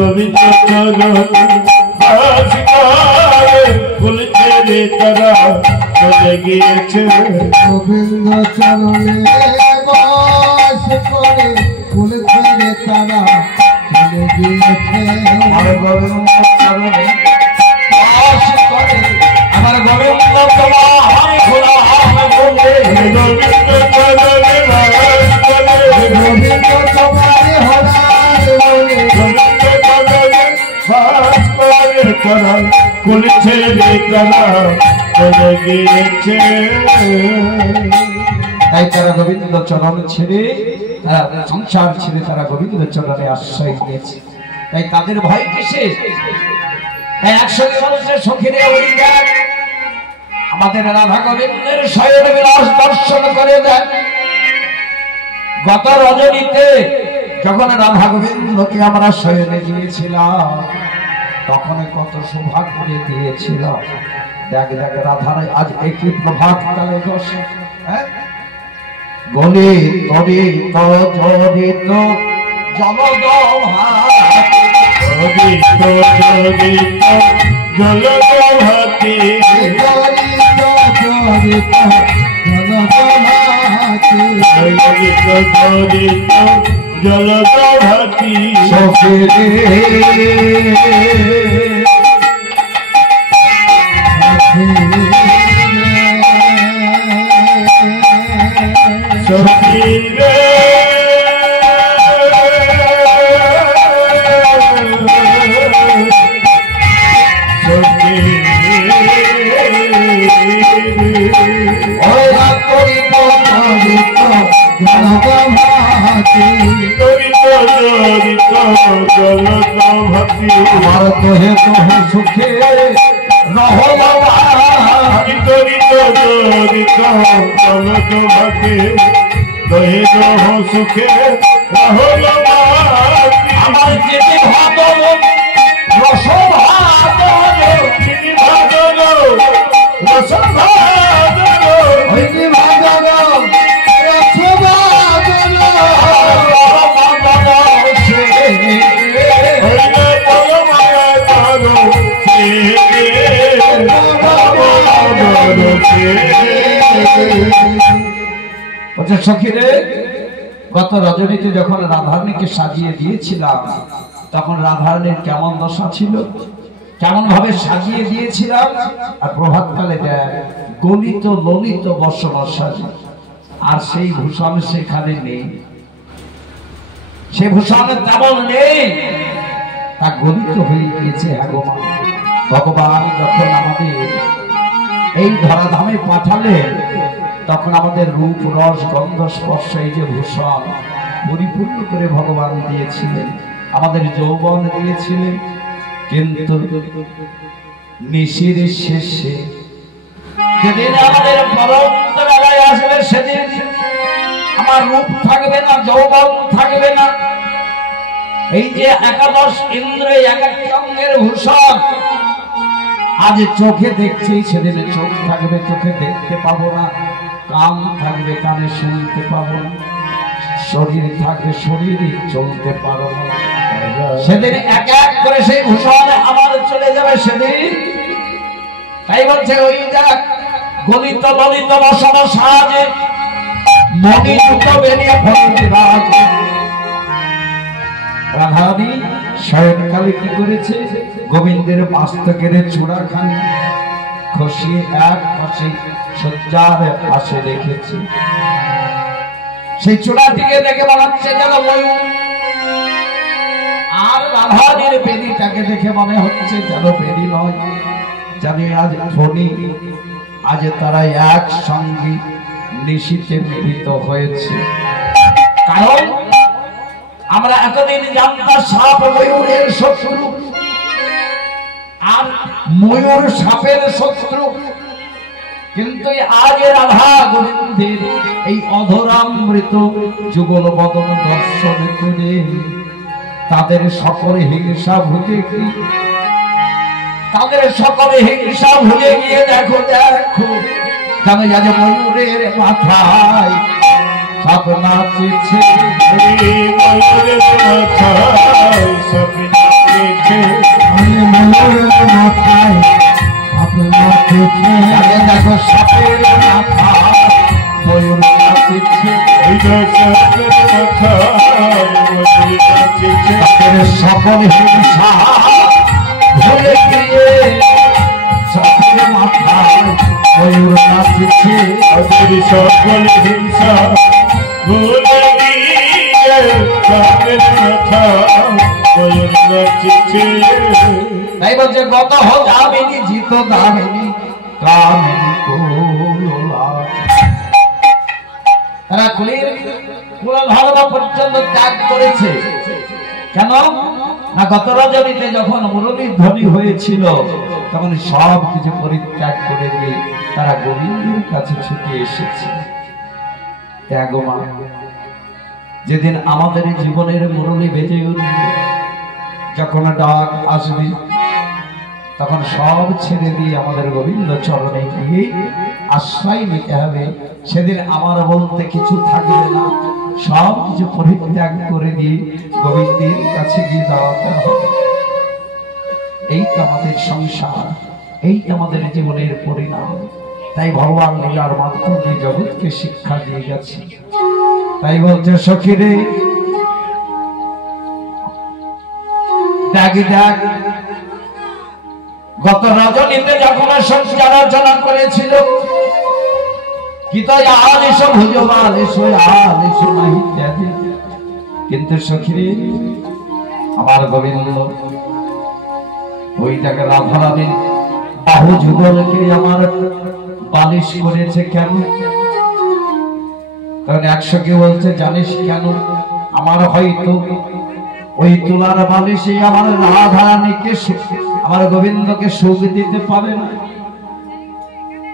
গোবিন্দ চরণ আসিকারে ফুল ছেড়ে তারা চলে গিয়েছে গোবিন্দ চরণে বাস করে ফুল ছেড়ে তারা চলে গিয়েছে আমার গোবিন্দ চরণে বাস করে আমার গোবিন্দ তোমার খোলা হাত বলে গোবিন্দ চরণে বাস করে গোবিন্দ তোমার হরার বলে গোবিন্দ চরণে বাস করে তারা ফুল ছেড়ে তারা চলে গিয়েছে তাই তারা গোবিন্দ চরণ ছেড়ে সংসার ছেড়ে তারা গোবিন্দ চরণে আশ্রয় নিয়েছে তাই তাদের ভয় কিসে তাই একসঙ্গে মানুষের সখীরে ওই দেন আমাদের রাধা গোবিন্দের শয়ন বিলাস দর্শন করে দেন গত রজনীতে যখন রাধা গোবিন্দকে আমরা শয়নে দিয়েছিলাম তখন কত সৌভাগ্য দিয়েছিল দেখ দেখ রাধার আজ একই প্রভাত কালে বসে হ্যাঁ গলিত জড়িত গোবিন্দ জড়িত জলভাতি জড়িত জড়িত জনগণাতি গোবিন্দ জড়িত জলভাতি সখীরে সখীরে ওরা করিত করিত জনগণাতি জড়িত জড়িত জলভাতি আমার তোহে তোহে সুখে রহ বাবা জড়িত জড়িত জলভাতি দহে রহ সুখে রহল আমার যেতে ভাদর রস ভাদর হইনি ভাদর রস ভাদর সে বলছে সখীরে গত রজনীতে যখন রাধারানীকে সাজিয়ে দিয়েছিলাম তখন রাধারানীর কেমন দশা ছিল কেমন ভাবে সাজিয়ে দিয়েছিলাম আর প্রভাতকালে দেয় গলিত ললিত বসন সাজি আর সেই ভূষণ সেখানে নেই সে ভূষণের তেমন নেই তা গলিত হয়ে গিয়েছে ভগবান যখন আমাদের এই ধরাধামে পাঠালেন তখন আমাদের রূপ রস গন্ধ স্পর্শ এই যে ভূষণ পরিপূর্ণ করে ভগবান দিয়েছিলেন আমাদের যৌবন দিয়েছিলেন কিন্তু নিশির শেষে যেদিন আমাদের পরন্তরায় আসবে সেদিন আমার রূপ থাকবে না যৌবন থাকবে না এই যে একাদশ ইন্দ্রে এক একটি অঙ্গের ভূষণ আজ চোখে দেখছি সেদিন চোখ থাকবে চোখে দেখতে পাবো না কান থাকবে কানে শুনতে পাবো না শরীর থাকবে শরীরে চলতে পারো না সেদিন এক এক করে সেই ভূষণ আমার চলে যাবে সেদিন তাই বলছে ওই দেখ গলিত ললিত বসন সাজে মনি যুক্ত বেরিয়ে ভক্তি রাজ রাধারানী শয়নকালে কি করেছে গোবিন্দের মাস্তকের চূড়া খানি খসিয়ে এক পাশে সজ্জার পাশে রেখেছে সেই চূড়াটিকে দেখে মনে হচ্ছে যেন ময়ূর আর রাধারানীর বেদিটাকে দেখে মনে হচ্ছে যেন বেদি নয় জানি আজ ফণি আজ তারা একসঙ্গে নিশীথে মিলিত হয়েছে কারণ আমরা এতদিন জানতাম সাপ ময়ূরের শত্রু আর ময়ূর সাপের শত্রু কিন্তু আজ রাধা গোবিন্দের এই অধরামৃত যুগল বদন দর্শন করে তাদের সকলে হিংসা ভুলে কি তাদের সকলে হিংসা ভুলে গিয়ে দেখো দেখো জানো আজ ময়ূরের মাথায় সাপ নাচছে ময়ূরের মাথায় সাপ নাচছে আগে দেখো সাপের মাথা ময়ূর নাচিছে, সাপের সকল হিংসা ভুলে গিয়ে সাপের মাথায় ময়ূর নাচিছে, সকল হিংসা ভুলে গিয়ে সাপের মাথা ময়ূর নাচিছে। তাই বলছে গত দামিনী জিত দামিনী কামিনী কুলা, তারা কুলের কুলাধর্মা পর্যন্ত ত্যাগ করেছে। কেন না গত রজনীতে যখন মুরলী ধ্বনি হয়েছিল তখন সব কিছু পরিত্যাগ করে দিয়ে তারা গোবিন্দের কাছে ছুটে এসেছে। ত্যাগমা যেদিন আমাদের জীবনের মুরলী বেজে উঠবে, যখন ডাক আসবে তখন সব ছেড়ে দিয়ে আমাদের গোবিন্দ চরণে গিয়ে আশ্রয় নিতে হবে। সেদিন আমার বলতে কিছু থাকবে না, সব কিছু পরিত্যাগ করে দিয়ে গোবিন্দের কাছে গিয়ে দাঁড়াতে হবে। এই তো আমাদের সংসার, এই তো আমাদের জীবনের পরিণাম। তাই ভগবান লীলার মাধ্যমে জগৎকে শিক্ষা দিয়ে গেছে। তাই বলছে সখীরে দেখ দেখ গত রজনীতে যখন সংসার আলোচনা করেছিল কি তো আল এসো ভুজবাল এসো আল এসো না ইত্যাদি, কিন্তু সখীরে আমার গোবিন্দ ওই টাকা রাধারানীর বাহু যুগলকে আমার বালিশ করেছে কেন? কারণ 100 কে বলছে জানিস কেন? আমার হয়তো ওই তুলার বালিশে আমার রাধারানীকে আমার গোবিন্দকে সুখ দিতে পারে না,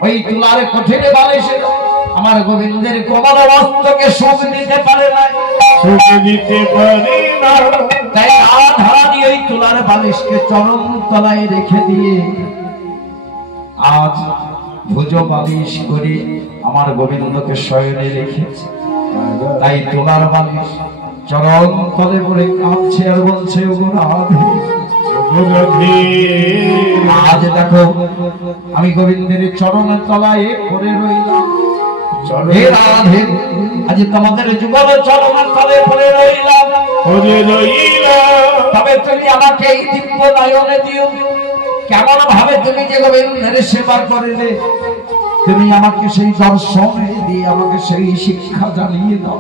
ওই তুলার কঠিন বালিশে আমার গোবিন্দের কোমল বস্ত্রকে সুখ দিতে পারে না, সুখ দিতে পারে না। তাই রাধারানী ওই তুলার বালিশকে চরণ তলায় রেখে দিয়ে আজ ভুজ বালিশ করে আমার গোবিন্দকে শয়নে রেখেছে। তাই তুলার বালিশ চরণ তলে পড়ে কাঁদছে আর বলছে ও রাধে আজ দেখো আমি গোবিন্দের চরণ তলায় পড়ে রইলাম, হে রাধে আজ তোমাদের যুগল চরণ তলে পড়ে রইলাম, তবে তুমি আমাকে এই দিব্য নয়নে দিও। কেমন ভাবে তুমি যে গোবিন্দের সেবা করলে তুমি আমাকে সেই দর্শন দিয়ে আমাকে সেই শিক্ষা জানিয়ে দাও,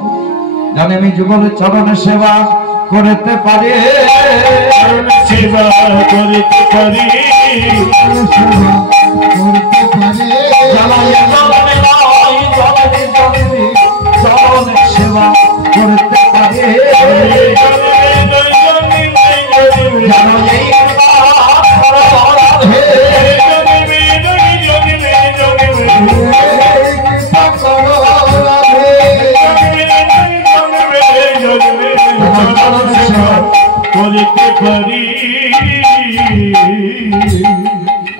জানে আমি যুগলের চরণে সেবা করতে পারি, সেবা করতে পারি, চরণে সেবা করতে পারি, জানো এই করতে পারি।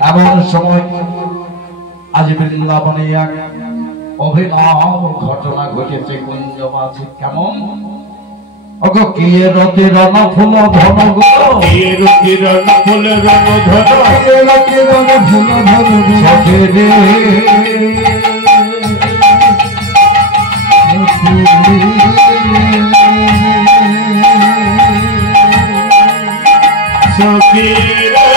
এমন সময় আজ বৃন্দাবনে এক অভিনব ঘটনা ঘটেছে কুঞ্জ মাঝে। কেমন? ওগো কি রতি রণ ফুল ধন গো, কি রতি রণ ফুল রণ ধন, সখী রে সখী রে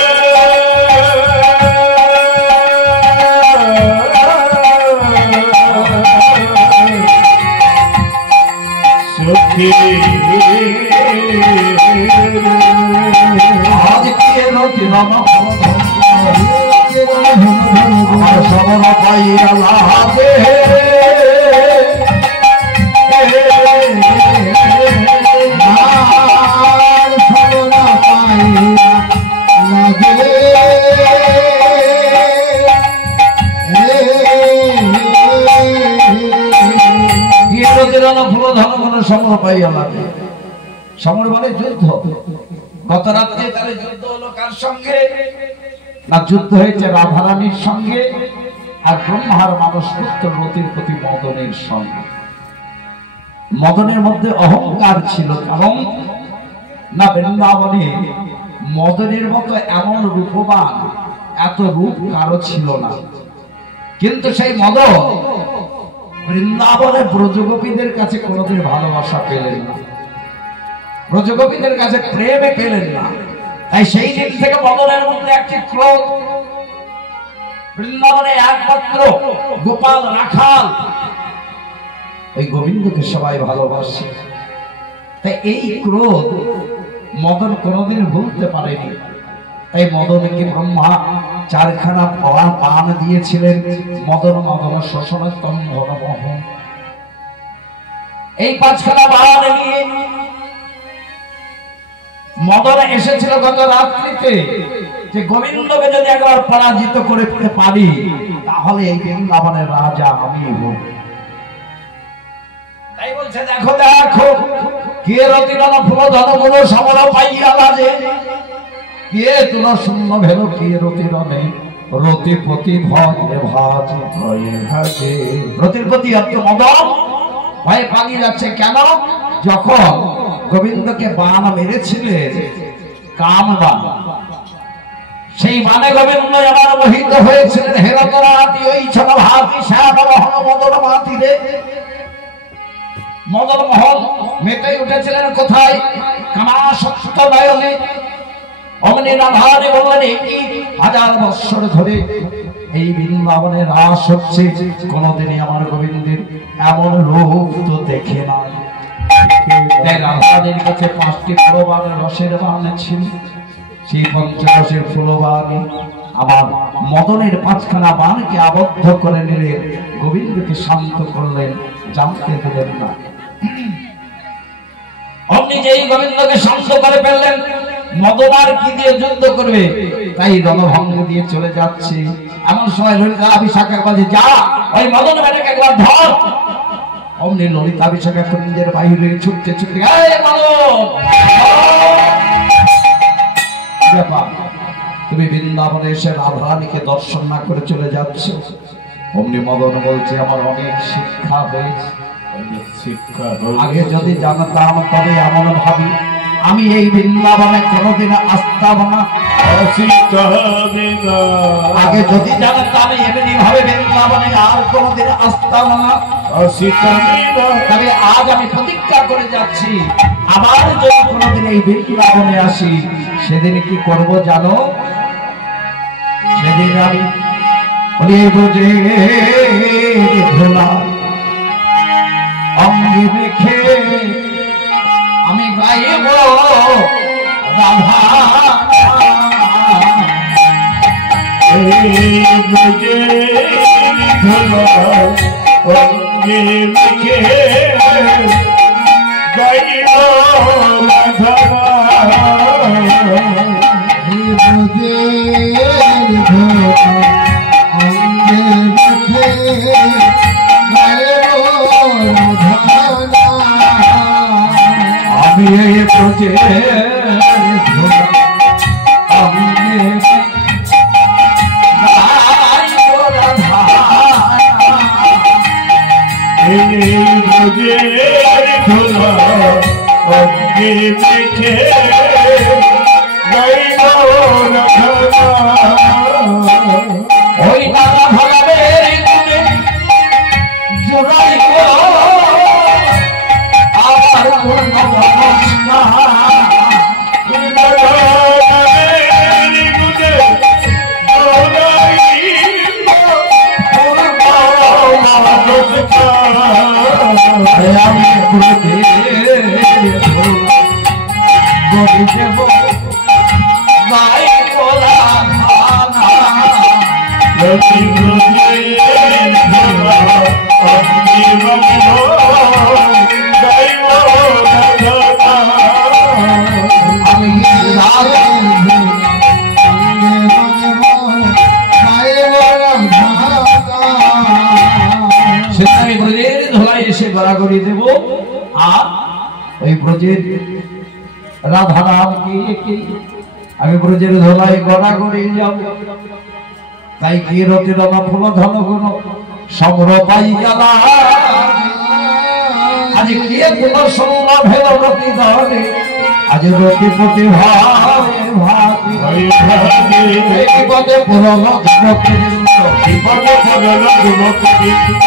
সখী আজ কি রতি রণ ফুল আমার সবর পাইয়া লাভে সমর পাইয়া লাগে। সমর মানে যুদ্ধ। গত রাত্রে তাহলে যুদ্ধ হলো কার সঙ্গে? না, যুদ্ধ হয়েছে রাধারানীর সঙ্গে আর ব্রহ্মার মানস পুত্র রতির প্রতি মদনের সঙ্গে। মদনের মধ্যে অহংকার ছিল, কারণ না বৃন্দাবনে মদনের মতো এমন রূপবান এত রূপ কারো ছিল না। কিন্তু সেই মদন বৃন্দাবনে ব্রজগোপীদের কাছে কোনোদিন ভালোবাসা পেলেন না, ব্রজগোপীদের কাছে প্রেমে পেলেন না। তাই সেই দিন থেকে মদনের মধ্যে একটি ক্রোধ। বৃন্দাবনে একমাত্র গোপাল রাখাল ওই গোবিন্দকে সবাই ভালোবাসে, তাই এই ক্রোধ মদন কোনোদিন ভুলতে পারেনি। তাই মদনকে ব্রহ্মা চারখানা পান দিয়েছিলেন, মদন মদন শোষণ স্তম্ভন মোহন। এই পাঁচখানা পান নিয়ে মদন এসেছিল গত রাত্রিতে, যে গোবিন্দকে যদি একবার পরাজিত করে পারি তাহলে এই বৃন্দাবনের রাজা আমি হব। তাই বলছে দেখো দেখো কে রতিরণ ফুল ধন মূল সমর পাইয়া লাজে, কে তুল শূন্য ভেল কে রতিরণে রতিপতি ভদ্রে ভাজে ভয়ে ভাজে। রতিপতি অর্থ মদন ভয়ে পালিয়ে যাচ্ছে। কেন? যখন গোবিন্দকে বান মেরেছিলেন কাম বান, সেই বানে গোবিন্দ আমার মোহিত হয়েছিলেন। হেরতরাতি ওই ছোট ভাতি শ্যাম মোহন মদন মাতি রে, মদন মোহন মেতে উঠেছিলেন কোথায়? কামাসক্ত নয়নে। অমনি রাধারে বললেন কি 1000 বৎসর ধরে এই বৃন্দাবনে রাস হচ্ছে, কোনদিনই আমার গোবিন্দের এমন রূপ তো দেখে না। রাধাদের কাছে 5টি ফুলবান রসের বান ছিল, সেই পঞ্চরসের ফুলবানে আমার মদনের 5খানা বানকে আবদ্ধ করে নিলেন, গোবিন্দকে শান্ত করলেন, জানতে দিলেন না। অমনি যেই গোবিন্দকে শান্ত করে ফেললেন, মদন আর কি দিয়ে যুদ্ধ করবে, তাই রণভঙ্গ দিয়ে চলে যাচ্ছে। এমন সময় ললিতা অভিষেকের কাছে যা ওই মদন বেটাকে একবার ধর। অমনি ললিতা অভিষেকের কুঞ্জের বাইরে ছুটতে ছুটতে ব্যাপার, তুমি বৃন্দাবনে এসে রাধারানীকে দর্শন না করে চলে যাচ্ছ। অমনি মদন বলছে আমার অনেক শিক্ষা হয়েছে, আগে যদি জানতাম তবে এমন ভাবি আমি এই বৃন্দাবনে কোনোদিন আসতাম না। আগে যদি জানতাম এমনি ভাবে বৃন্দাবনে আর কোনোদিন আসতাম না। তবে আজ আমি প্রতিজ্ঞা করে যাচ্ছি, আবার যদি কোনোদিন এই বৃন্দাবনে আসি সেদিন কি করব জানো? সেদিন আমি বুঝে ধোলা অঙ্গে রেখে আমি গাইব রাধা বুঝে ধোলা অঙ্গে রেখে গাইব রাধা বুঝে ধোলা অঙ্গে রেখে আমি এই ব্রজে ওই দাদা ভগবের জোড়াই আমার পূর্ণ আমি দেব গাই বলা আমি ব্রজের ধোলাই এসে গড়াগড়ি দেব, আর ওই ব্রজের রাধা নামকে আমি ব্রজের ধোলাই গড়াগড়ি যাব। তাই কি রতি রাধা ফুল ধন গুণ সমর পাই গেলা, আজ কে কোন সমর ভেল রতি ধরে আজ রতিপতি ভাবে ভাবি এই পদে পড়ল যুবকবৃন্দ বিপদে পড়ল যুবকবৃন্দ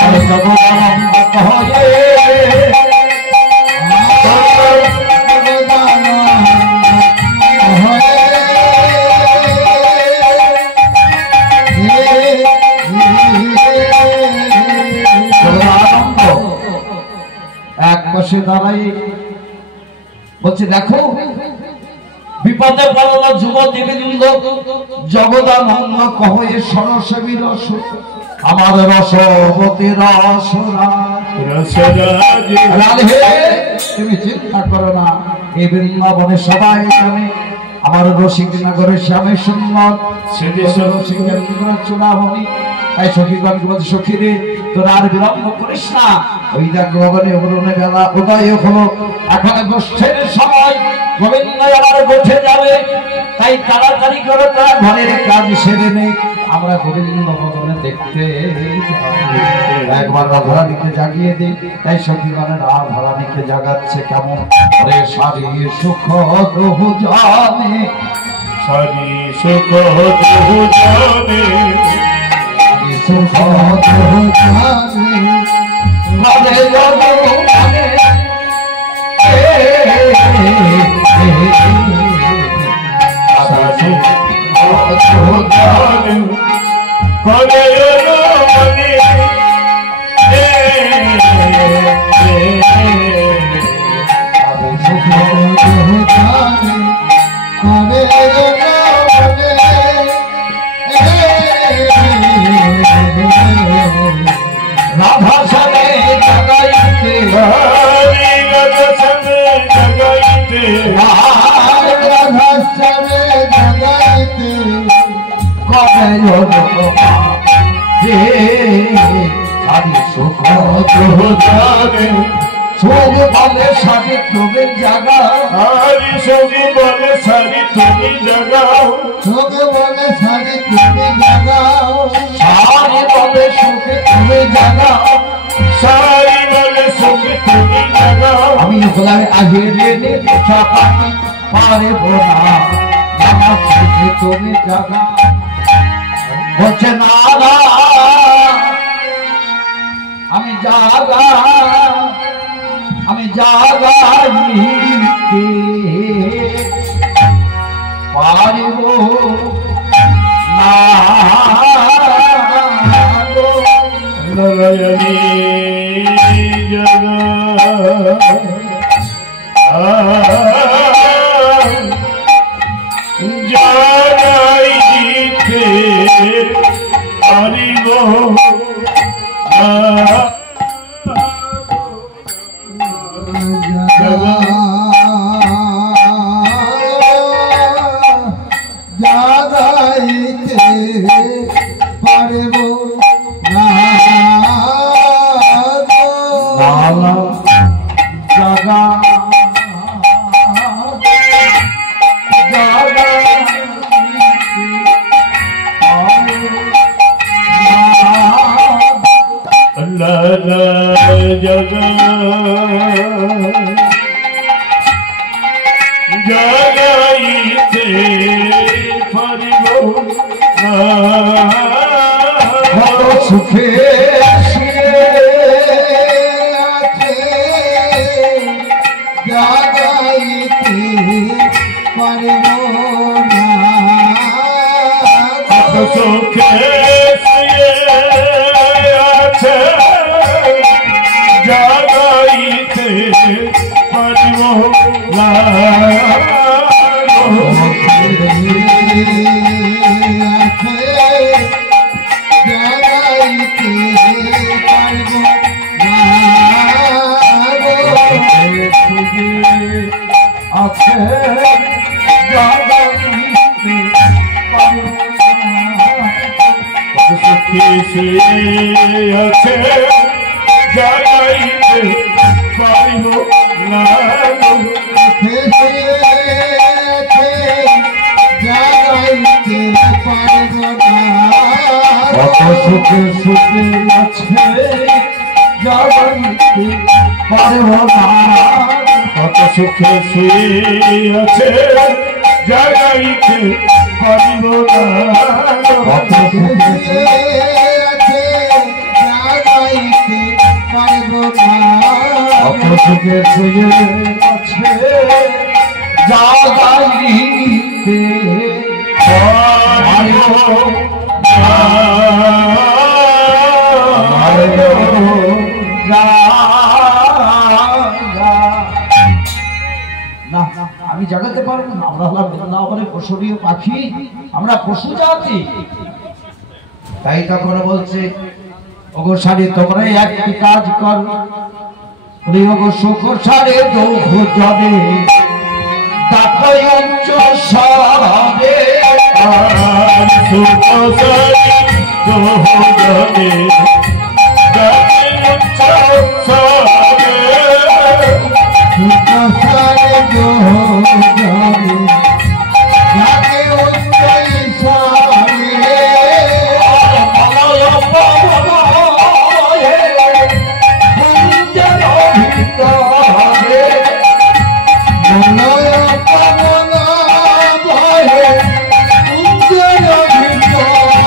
আর জগদানন্দ কহে এক পাশে দাঁড়াই বলছে দেখো বিপদে পড়ল যুবতী বৃন্দ জগদানন্দ কহে সরসবী রস আমার রসবতী রসরা রাধে তুমি চিন্তা করো না এই বৃন্দাবনে সবাই জানে আমার রসিকনগরে শ্যামে সুন্দর রসিকেন্দ্র চূড়ামণি তাই সখীগণকে বলছে সখী রে তোরা আর বিলম্ব করিস না ওই দেখ গগনে অবরণে বেলা উদয় হলো এখন গোষ্ঠের সময় গোবিন্দ আবার গোঠে যাবে তাই তাড়াতাড়ি করে তারা ঘরের কাজ সেরে নেই আমরা গোবিন্দ ভবনে দেখতে একবার রাধারানীকে জাগিয়ে দিই তাই সখীগণের রাধারানীকে জাগাচ্ছে কেমন রে সারি সুখ দহু জানে সারি সুখ দহু জানে সুখ দহু জানে ঘরে যাবো মানে রাধা সামনে জাগাইতে রাধা সামনে জাগাইতে কবে যে সারি সুখ জানে সুখ বলে সারি তুমি জাগা আরে সবই বলে সারি তুমি জাগাও তোকে বলে সারি তুমি জাগাও সারি বলে সুখে তুমি জাগা সারি বলে সবই তুমি জাগাও আমি হলাম আগে রেলে চাপাতি পারব না আমার সুখে তুমি জাগা বলছে না না আমি জাগা গাইতে পারিব না গো। নারায়ণী জগা জাগাইতে পারিব জাগাইতে পারব না লালা জাগা লালা জগা জাগাইতে পারিব না কত সুখে আছে জাগাইতে পারব না কত সুখে আছে জাগাইতে পারিব না আছে জাগাইতে পারিব না। সুখী সে আছে জাগাইতে পারিব না কত সুখে সুখে আছে জাগাইতে পারব না। কত সুখে শুয়ে আছে জাগাইতে পারিব না। কত সুখে আছে জাগাইতে পারব না। কত সুখে শুয়ে আছে জাগাইতে পারিব না। আমি জাগাতে পারবো না। আমরা হলাম বৃন্দাবনের পশুরীয় পাখি, আমরা পশু জাতি। তাই তখন বলছে ওগো সারি তোমরা একটি কাজ কর, ওগো সুখ সারে দুঃখ জনে তাকাই উচ্চ সারে সুখ সারি দুঃখ জনে তাকাই উচ্চ সারে। সুখসারে জোহরে যাকে উচ্চই সারে। মলয় পবনে কুঞ্জের ভিতরে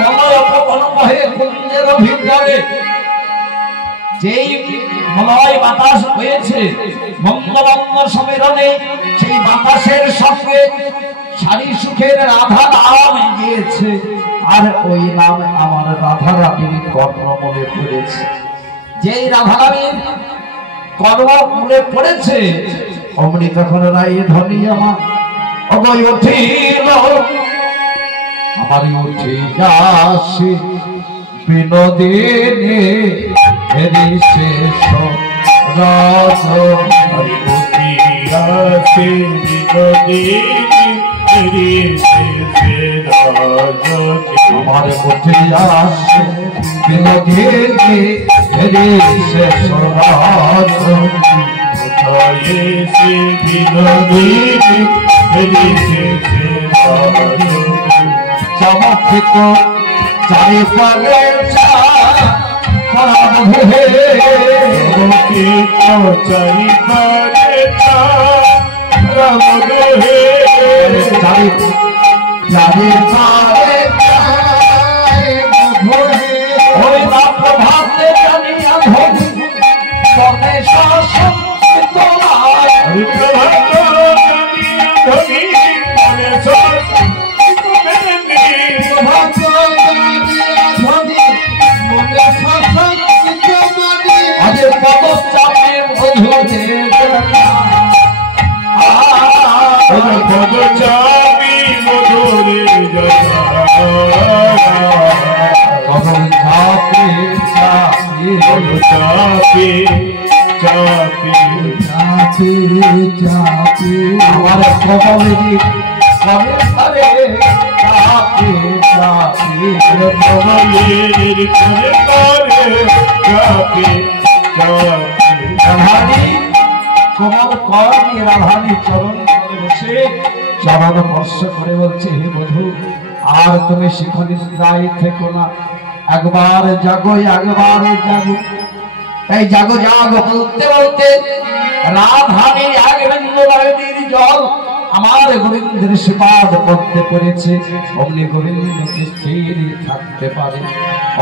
মলয় পবন বহে কুঞ্জের ভিতরে। যেই মলয় বাতাস হয়েছে বঙ্গবঙ্গ সম্মেলনে, সেই বাতাসের সঙ্গে সারি সুখের রাধা নাম গিয়েছে, আর ওই নাম আমার রাধা রানীর কর্ণমূলে পড়েছে। যেই রাধা রানীর কর্ণমূলে পড়েছে অমনি তখন রাই ধনী আমার অবয় উঠিল, আমারই উঠে আসে বিনোদিনী হেরি শেষ রাজ। আসে বিনোদিনী হেরি শেষ রাজ। আমার উঠে আসে বিনোদিনী হেরি শেষ রাজ। এসে বিনোদিনী হেরি শেষ রাজ। চমকিত চারিপালে ওই না প্রভাতে জানিয়া ধনী তবে শাসিত নয়। আজের পদচাপে মধুরে পদচাপি মধুরে পদচাপে চাপে চাপি চাপি চাপে চাপে আমার কবলে করে করে চাপে চাপে কমলের করে করে চাপি চাপি। রাধানী কোমল কর নিয়ে রাধানী চরণ করে বসে চরণ স্পর্শ করে বলছে হে বধূ, আর তুমি শিখনিদ্রায় থেকো না, একবার জাগো একবার জাগো। তাই জাগো জাগো বলতে বলতে রাধানী এক বিন্দু নয়নের জল আমার গোবিন্দের সেবাদ করতে পেরেছে। অমনি গোবিন্দকে স্থির থাকতে পারে,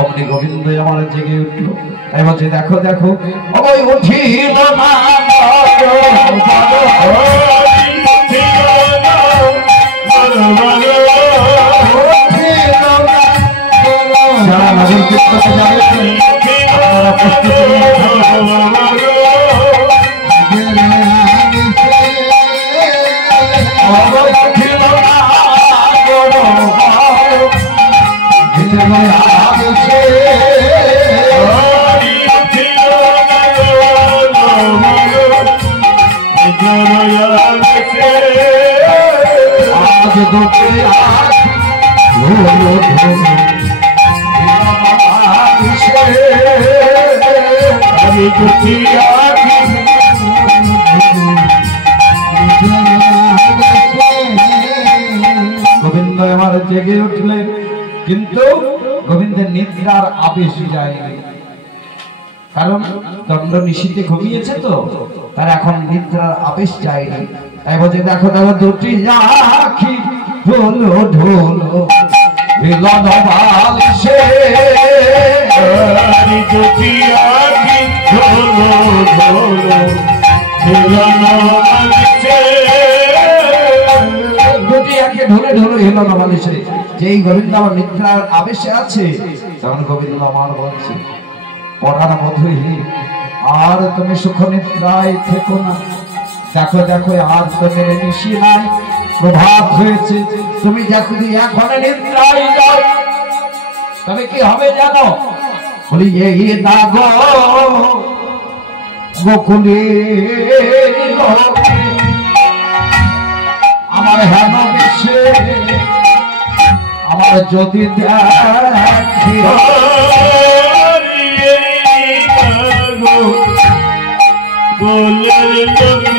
অমনি গোবিন্দ আমার জেগে উঠল। তাই বলছে দেখো দেখো ওই উঠিল না যারা নগর কীর্তনে যাবে তারা প্রস্তুতি নিয়ে জেগে উঠলেন, কিন্তু গোবিন্দের নিদ্রার আবেশ যায়নি, কারণ দণ্ড নিশীথে ঘুমিয়েছে তো, তার এখন নিদ্রার আবেশ যায়নি। তাই বলছে দেখো দেখো দুটি আঁখি ঢোলো ঢোলো মিলন বালিশে, দুটি আঁখি ঢোলো ঢোলো মিলন বালিশে, দুটি আঁখি ঢোলে ঢোলো মিলন বালিশে। যেই গোবিন্দ আমার নিদ্রার আবেশে আছে, তখন গোবিন্দ আমার বলছে পরাণ মধুই আর তুমি সুখ নিদ্রায় থেকো না, দেখো দেখো আর তো মেরে নিশি নাই, প্রভাত হয়েছে, তুমি দেখো এখন নিদ্রায় যাও, তবে কি হবে জানো? বলি এই না গো গোকুলে আমার হেন বেশে আমার যদি দেখি গোলের লোকে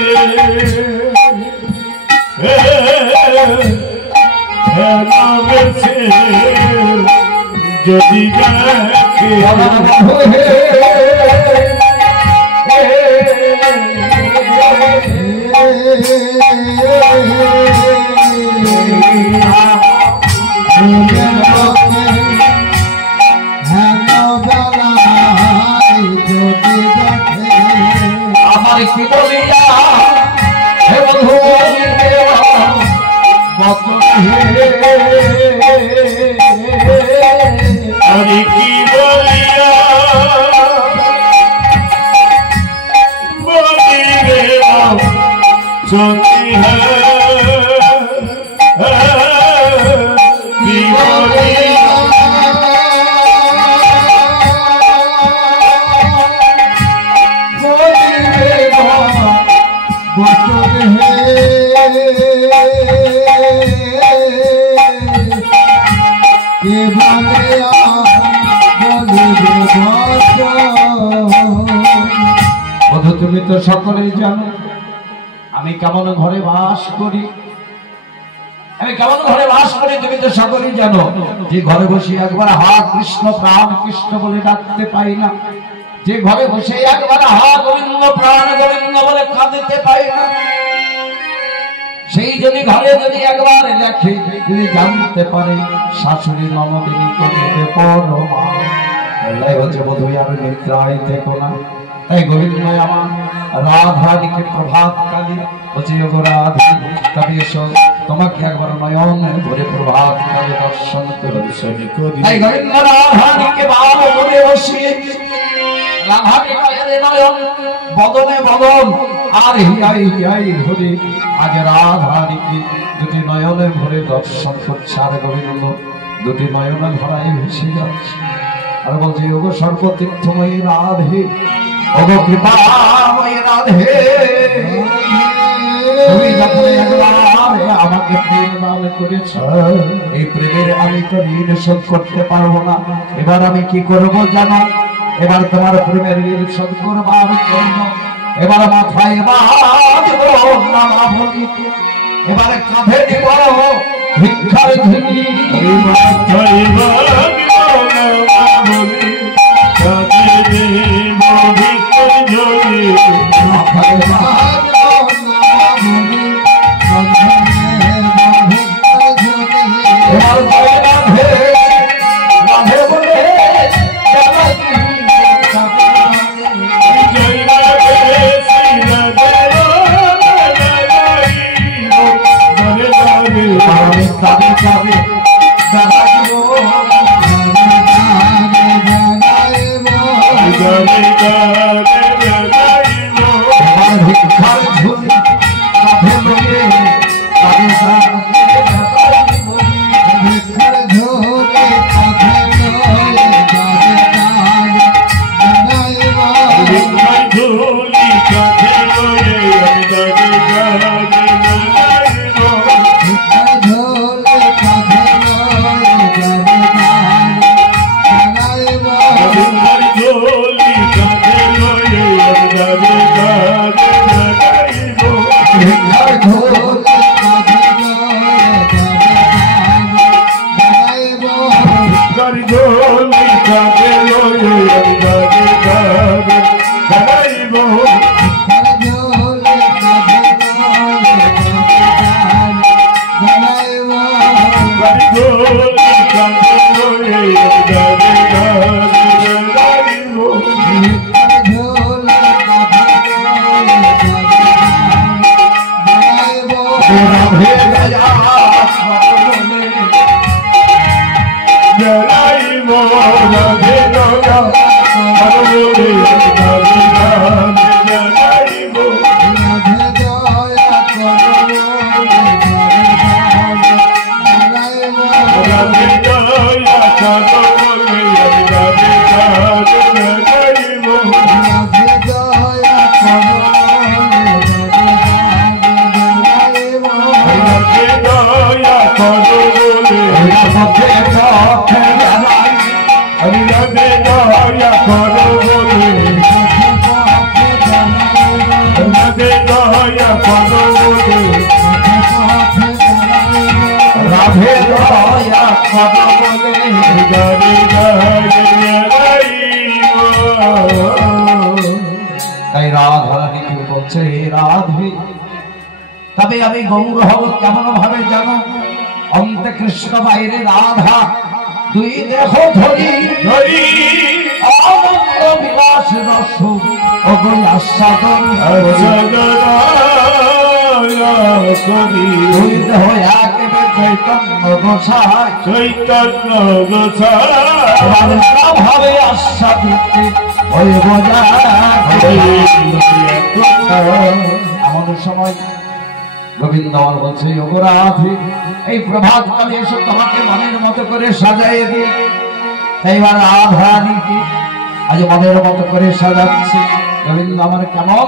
বেছে যদি দেখে আমার কি বলিয়া হে বন্ধু আমি কি বলিয়া বলিবে যদি কি বলিয়া বন্ধু তুমি তো সকলেই জানো আমি কেমন ঘরে বাস করি, আমি কেমন ঘরে বাস করি তুমি তো সকলেই জানো। যে ঘরে বসে একবার হা কৃষ্ণ প্রাণ কৃষ্ণ বলে ডাকতে পাই না, যে ঘরে বসে একবার হা গোবিন্দ প্রাণ গোবিন্দ বলে কাঁদতে পাই না, সেই যদি ঘরে যদি একবার দেখে যদি জানতে পারে শাশুড়ি ননদিনী করবে পরমা, তাই বলছে বোধহয় আমি নিদ্রায় থেকো না। তাই গোবিন্দ আমার রাধারীকে প্রভাত কালী বলছে ওগো রাধে তবে এসো তোমাকে একবার নয়ন ভরে প্রভাত কালে দর্শন করি। তাই গোবিন্দ রাধারীকে বাল করে বসিয়ে রাধাকে নয়ন বদনে বদন আর হিয়াই হিয়াই ধরে আজ রাধারীকে দুটি নয়নে ভরে দর্শন করছে, আর গোবিন্দ দুটি নয়নে ভরাই ভেসে যাচ্ছে আর বলছে ওগো সর্বতীর্থময়ী রাধে ওগো কৃপাময়ী রাধে তুমি যখন একবার আমাকে প্রেম দান করেছ, এই প্রেমের আমি তো ঋণ শোধ করতে পারবো না, এবার আমি কি করব জানো? এবার তোমার প্রেমের ঋণ শোধ করবার জন্য এবার মাথায় এবারে কাঁধে দিব ভিক্ষার ধুলি, কথা বলে তাই রাধারানীকে বলছে রাধে তবে আমি গৌর হব কেমন ভাবে জানো অন্তে কৃষ্ণ বাইরে রাধা দুই দেহ ধরি ধরি আনন্দ বিলাস রস অগৈ আস্বাদন করি দুই দেহ একেবারে চৈতন্য গোসাই চৈতন্য গোসাই ভাবে আস্বাদিতে হয়ে এমন সময় গোবিন্দ আমার বলছে যোগরাধে এই প্রভাত কালে এসে তোমাকে মনের মতো করে সাজাইয়ে দিই এইবার রাধারানীকে আজ মনের মতো করে সাজাচ্ছে গোবিন্দ আমার কেমন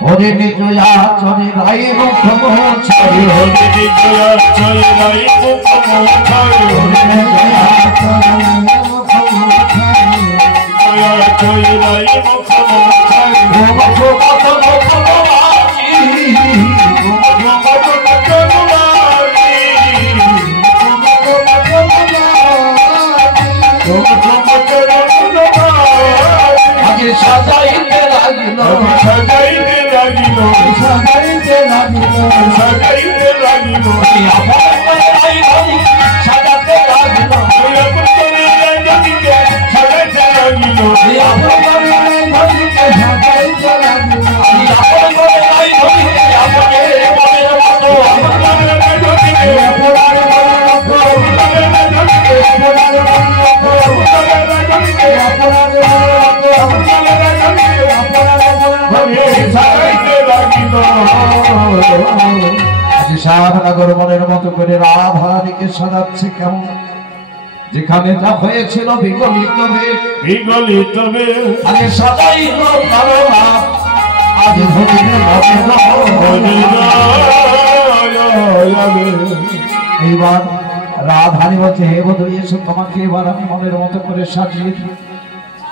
হরে নিজয়া চরে রাই মুখ মোছাই হরে নিজয়া চরে রাই মুখ মোছাই হরে নিজয়া চরে চরে রাই মুখ মোছাই সাজাইতে লাগিল সাজাইতে লাগিল সাজাইতে লাগিল সাজাইতে লাগিল সাজাতে লাগিল সাজাইতে লাগিল সাধনগর মনের মতো করে রাধারানীকে সাজাচ্ছে কেমন যেখানে যা হয়েছিল বিগলিত বিগলিত আগে সাজাইল কারণা আজ এইবার রাধারানী বলছে হে বধূ এসো তোমাকে এবার আমি মনের মতো করে সাজিয়ে দিই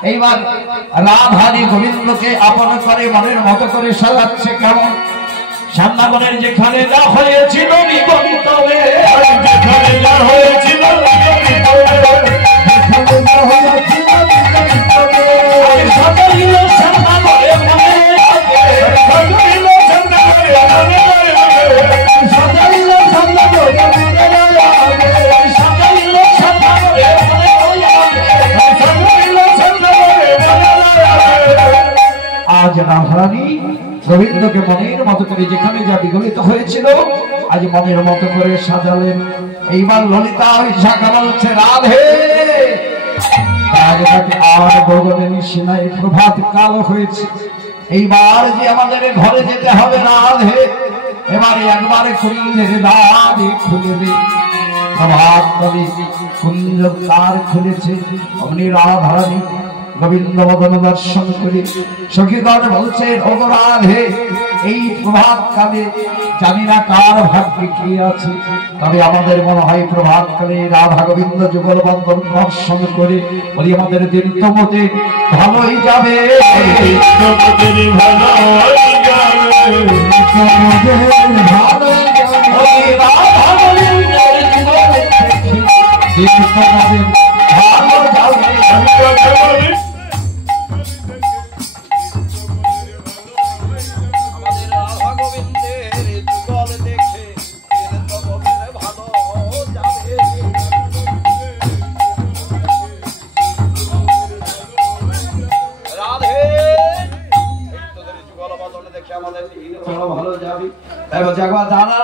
এইবার রাধারানী গোবিন্দকে আপন করে মনের মতো করে সাজাচ্ছে কেমন শ্যামনগরের যেখানে যা হয়েছিল বিগলিত যেখানে যা হয়েছিল সাজাইল শ্যামনগরে মনে সাজাইল শ্যামনগরে মনে সাজাইল শ্যামনগরে আজ রাধারানী গোবিন্দকে মনের মতো করে যেখানে যা বিগলিত হয়েছিল আজ মনের মতো করে সাজালেন এইবার ললিতা শাখা বলছে রাধে আর বগলের সিনাই প্রভাত কাল হয়েছে এইবার যে আমাদের ঘরে যেতে হবে রাধে এবারে একবারে কুঞ্জের দ্বার খুলে দে প্রভাত কালে কুঞ্জ দ্বার খুলেছে অমনি রাধারানী গোবিন্দ বদন দর্শন করে সখীগণ বলছে রাধে এই প্রভাত কালে জানি না কার ভাগ্যে কি আছে তবে আমাদের মনে হয় প্রভাত কালে রাধা গোবিন্দ যুগল বন্ধন দর্শন করে বলি আমাদের দিন তোমাতে ভালোই যাবে ভালো যাবে ভালো যাবে তাই বলছে একবার দানা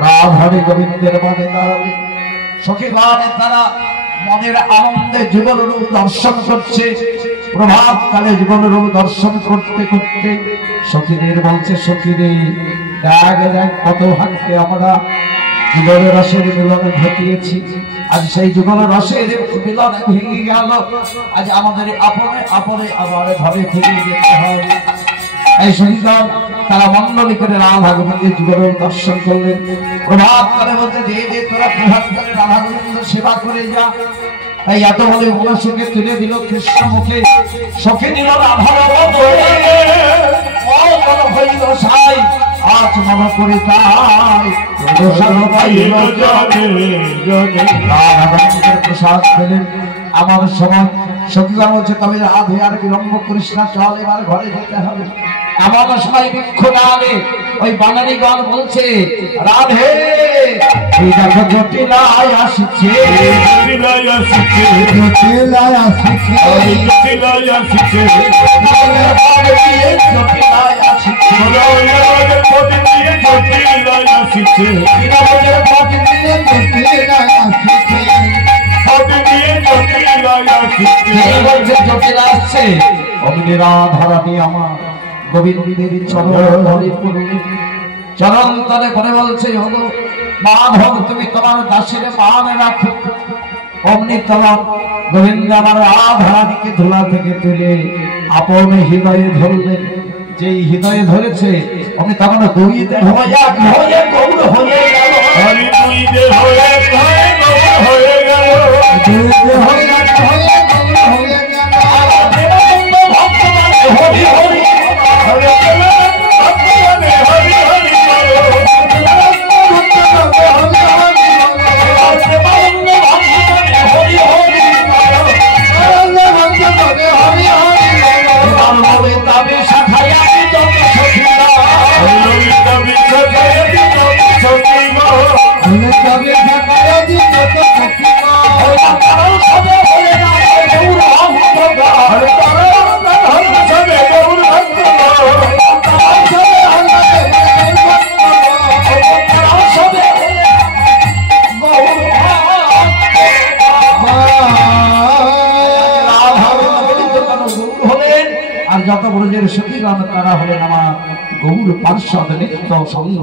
রাধারী গোবিন্দের মানে দাঁড়াবে সখী গানের দ্বারা মনের আনন্দে জীবন রূপ দর্শন করছে প্রভাত কালে জীবন রূপ দর্শন করতে করতে সখীদের বলছে সখীরে দেখ দেখ কত ভাগ্যে আমরা যুগল রসের মিলনে ঘটিয়েছি, আজ সেই যুগল রসের মিলনে ভেঙে গেল, আজ আমাদের আপনে আপনে আবার ঘরে ফিরে যেতে হবে। এই সুন্দর তারা মন্ডলী করে রাধা গোবিন্দের যুগল দর্শন করলেন। প্রভাত করে বলতে যে তোরা প্রভাত করে রাধা গোবিন্দ সেবা করে যা। তাই এত বলে উপাসকে তুলে দিল কৃষ্ণ মুখে, সখে নিল রাধা হইল সাই, আজ মনে করি তাই প্রসাদ পেলেন। আমার সময় সতীরা বলছে তবে রাধে আর বিলম্ব করিস না, চল এবার ঘরে যেতে হবে। এমন সময় বৃক্ষ ডালে ওই বাঙালিগণ বলছে রাধে এই দেখো জটিলায় আসছে, জটিলায় আসছে, জটিলায় আসছে, জটিলায় আসছে, জটিল আসছে। অগ্নি রাধারানী আমার গোবিন্দের চরণ তলে করে বলছে হলো মাধব তুমি তোমার দাসের মান রাখো। অমনি তোমার গোবিন্দ আমার রাধারানীকে ধুলা থেকে তুলে আপন হৃদয়ে ধরলেন। যেই হৃদয়ে ধরেছে অমনি তখন গৌরীতে হয়ে গৌর হয়ে গেল, আর যত ব্রজের সখীগণ তারা হলেন আমার গৌর পার্শ্বদ নিত্য সঙ্গ।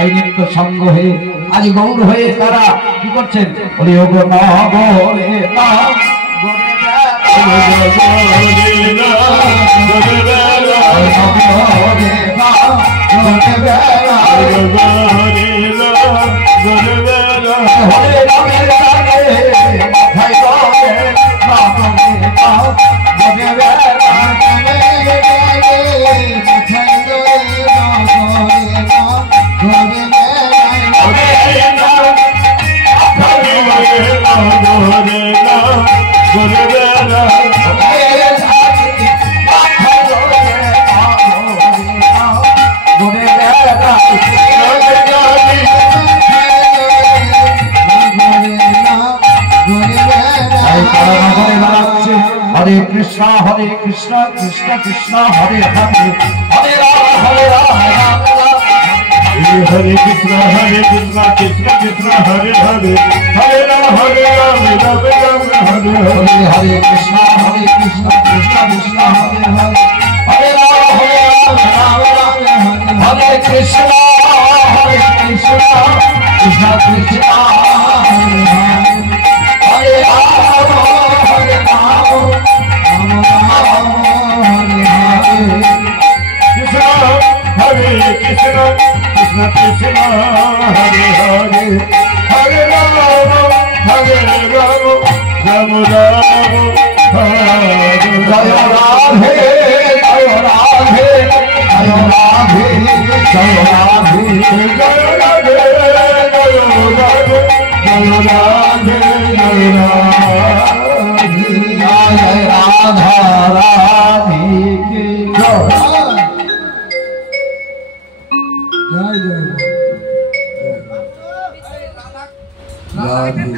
এই নিত্য সঙ্গ হয়ে আজ গৌর হয়ে তারা কি করছেন, বলে ও গো না বলে না হরে কৃষ্ণ কৃষ্ণ কৃষ্ণ হরে হরে, হরে রাম রাম রাম। हरे कृष्ण कृष्ण कृष्ण हरे हरे, हरे राम राम राम हरे हरे। हरे कृष्ण कृष्ण कृष्ण हरे हरे, हरे राम राम राम हरे कृष्ण कृष्ण कृष्ण हरे हरे, हरे राम राम हरे हरे। हरे कृष्ण कृष्ण कृष्ण हरे हरे, हरे राम राम राम राम हरे। जय राधे जय राधे जय राधे जय राधे जय राधे जय राधे जय राधे जय राधे, जय राधा राधे की जय। जय जय राधे।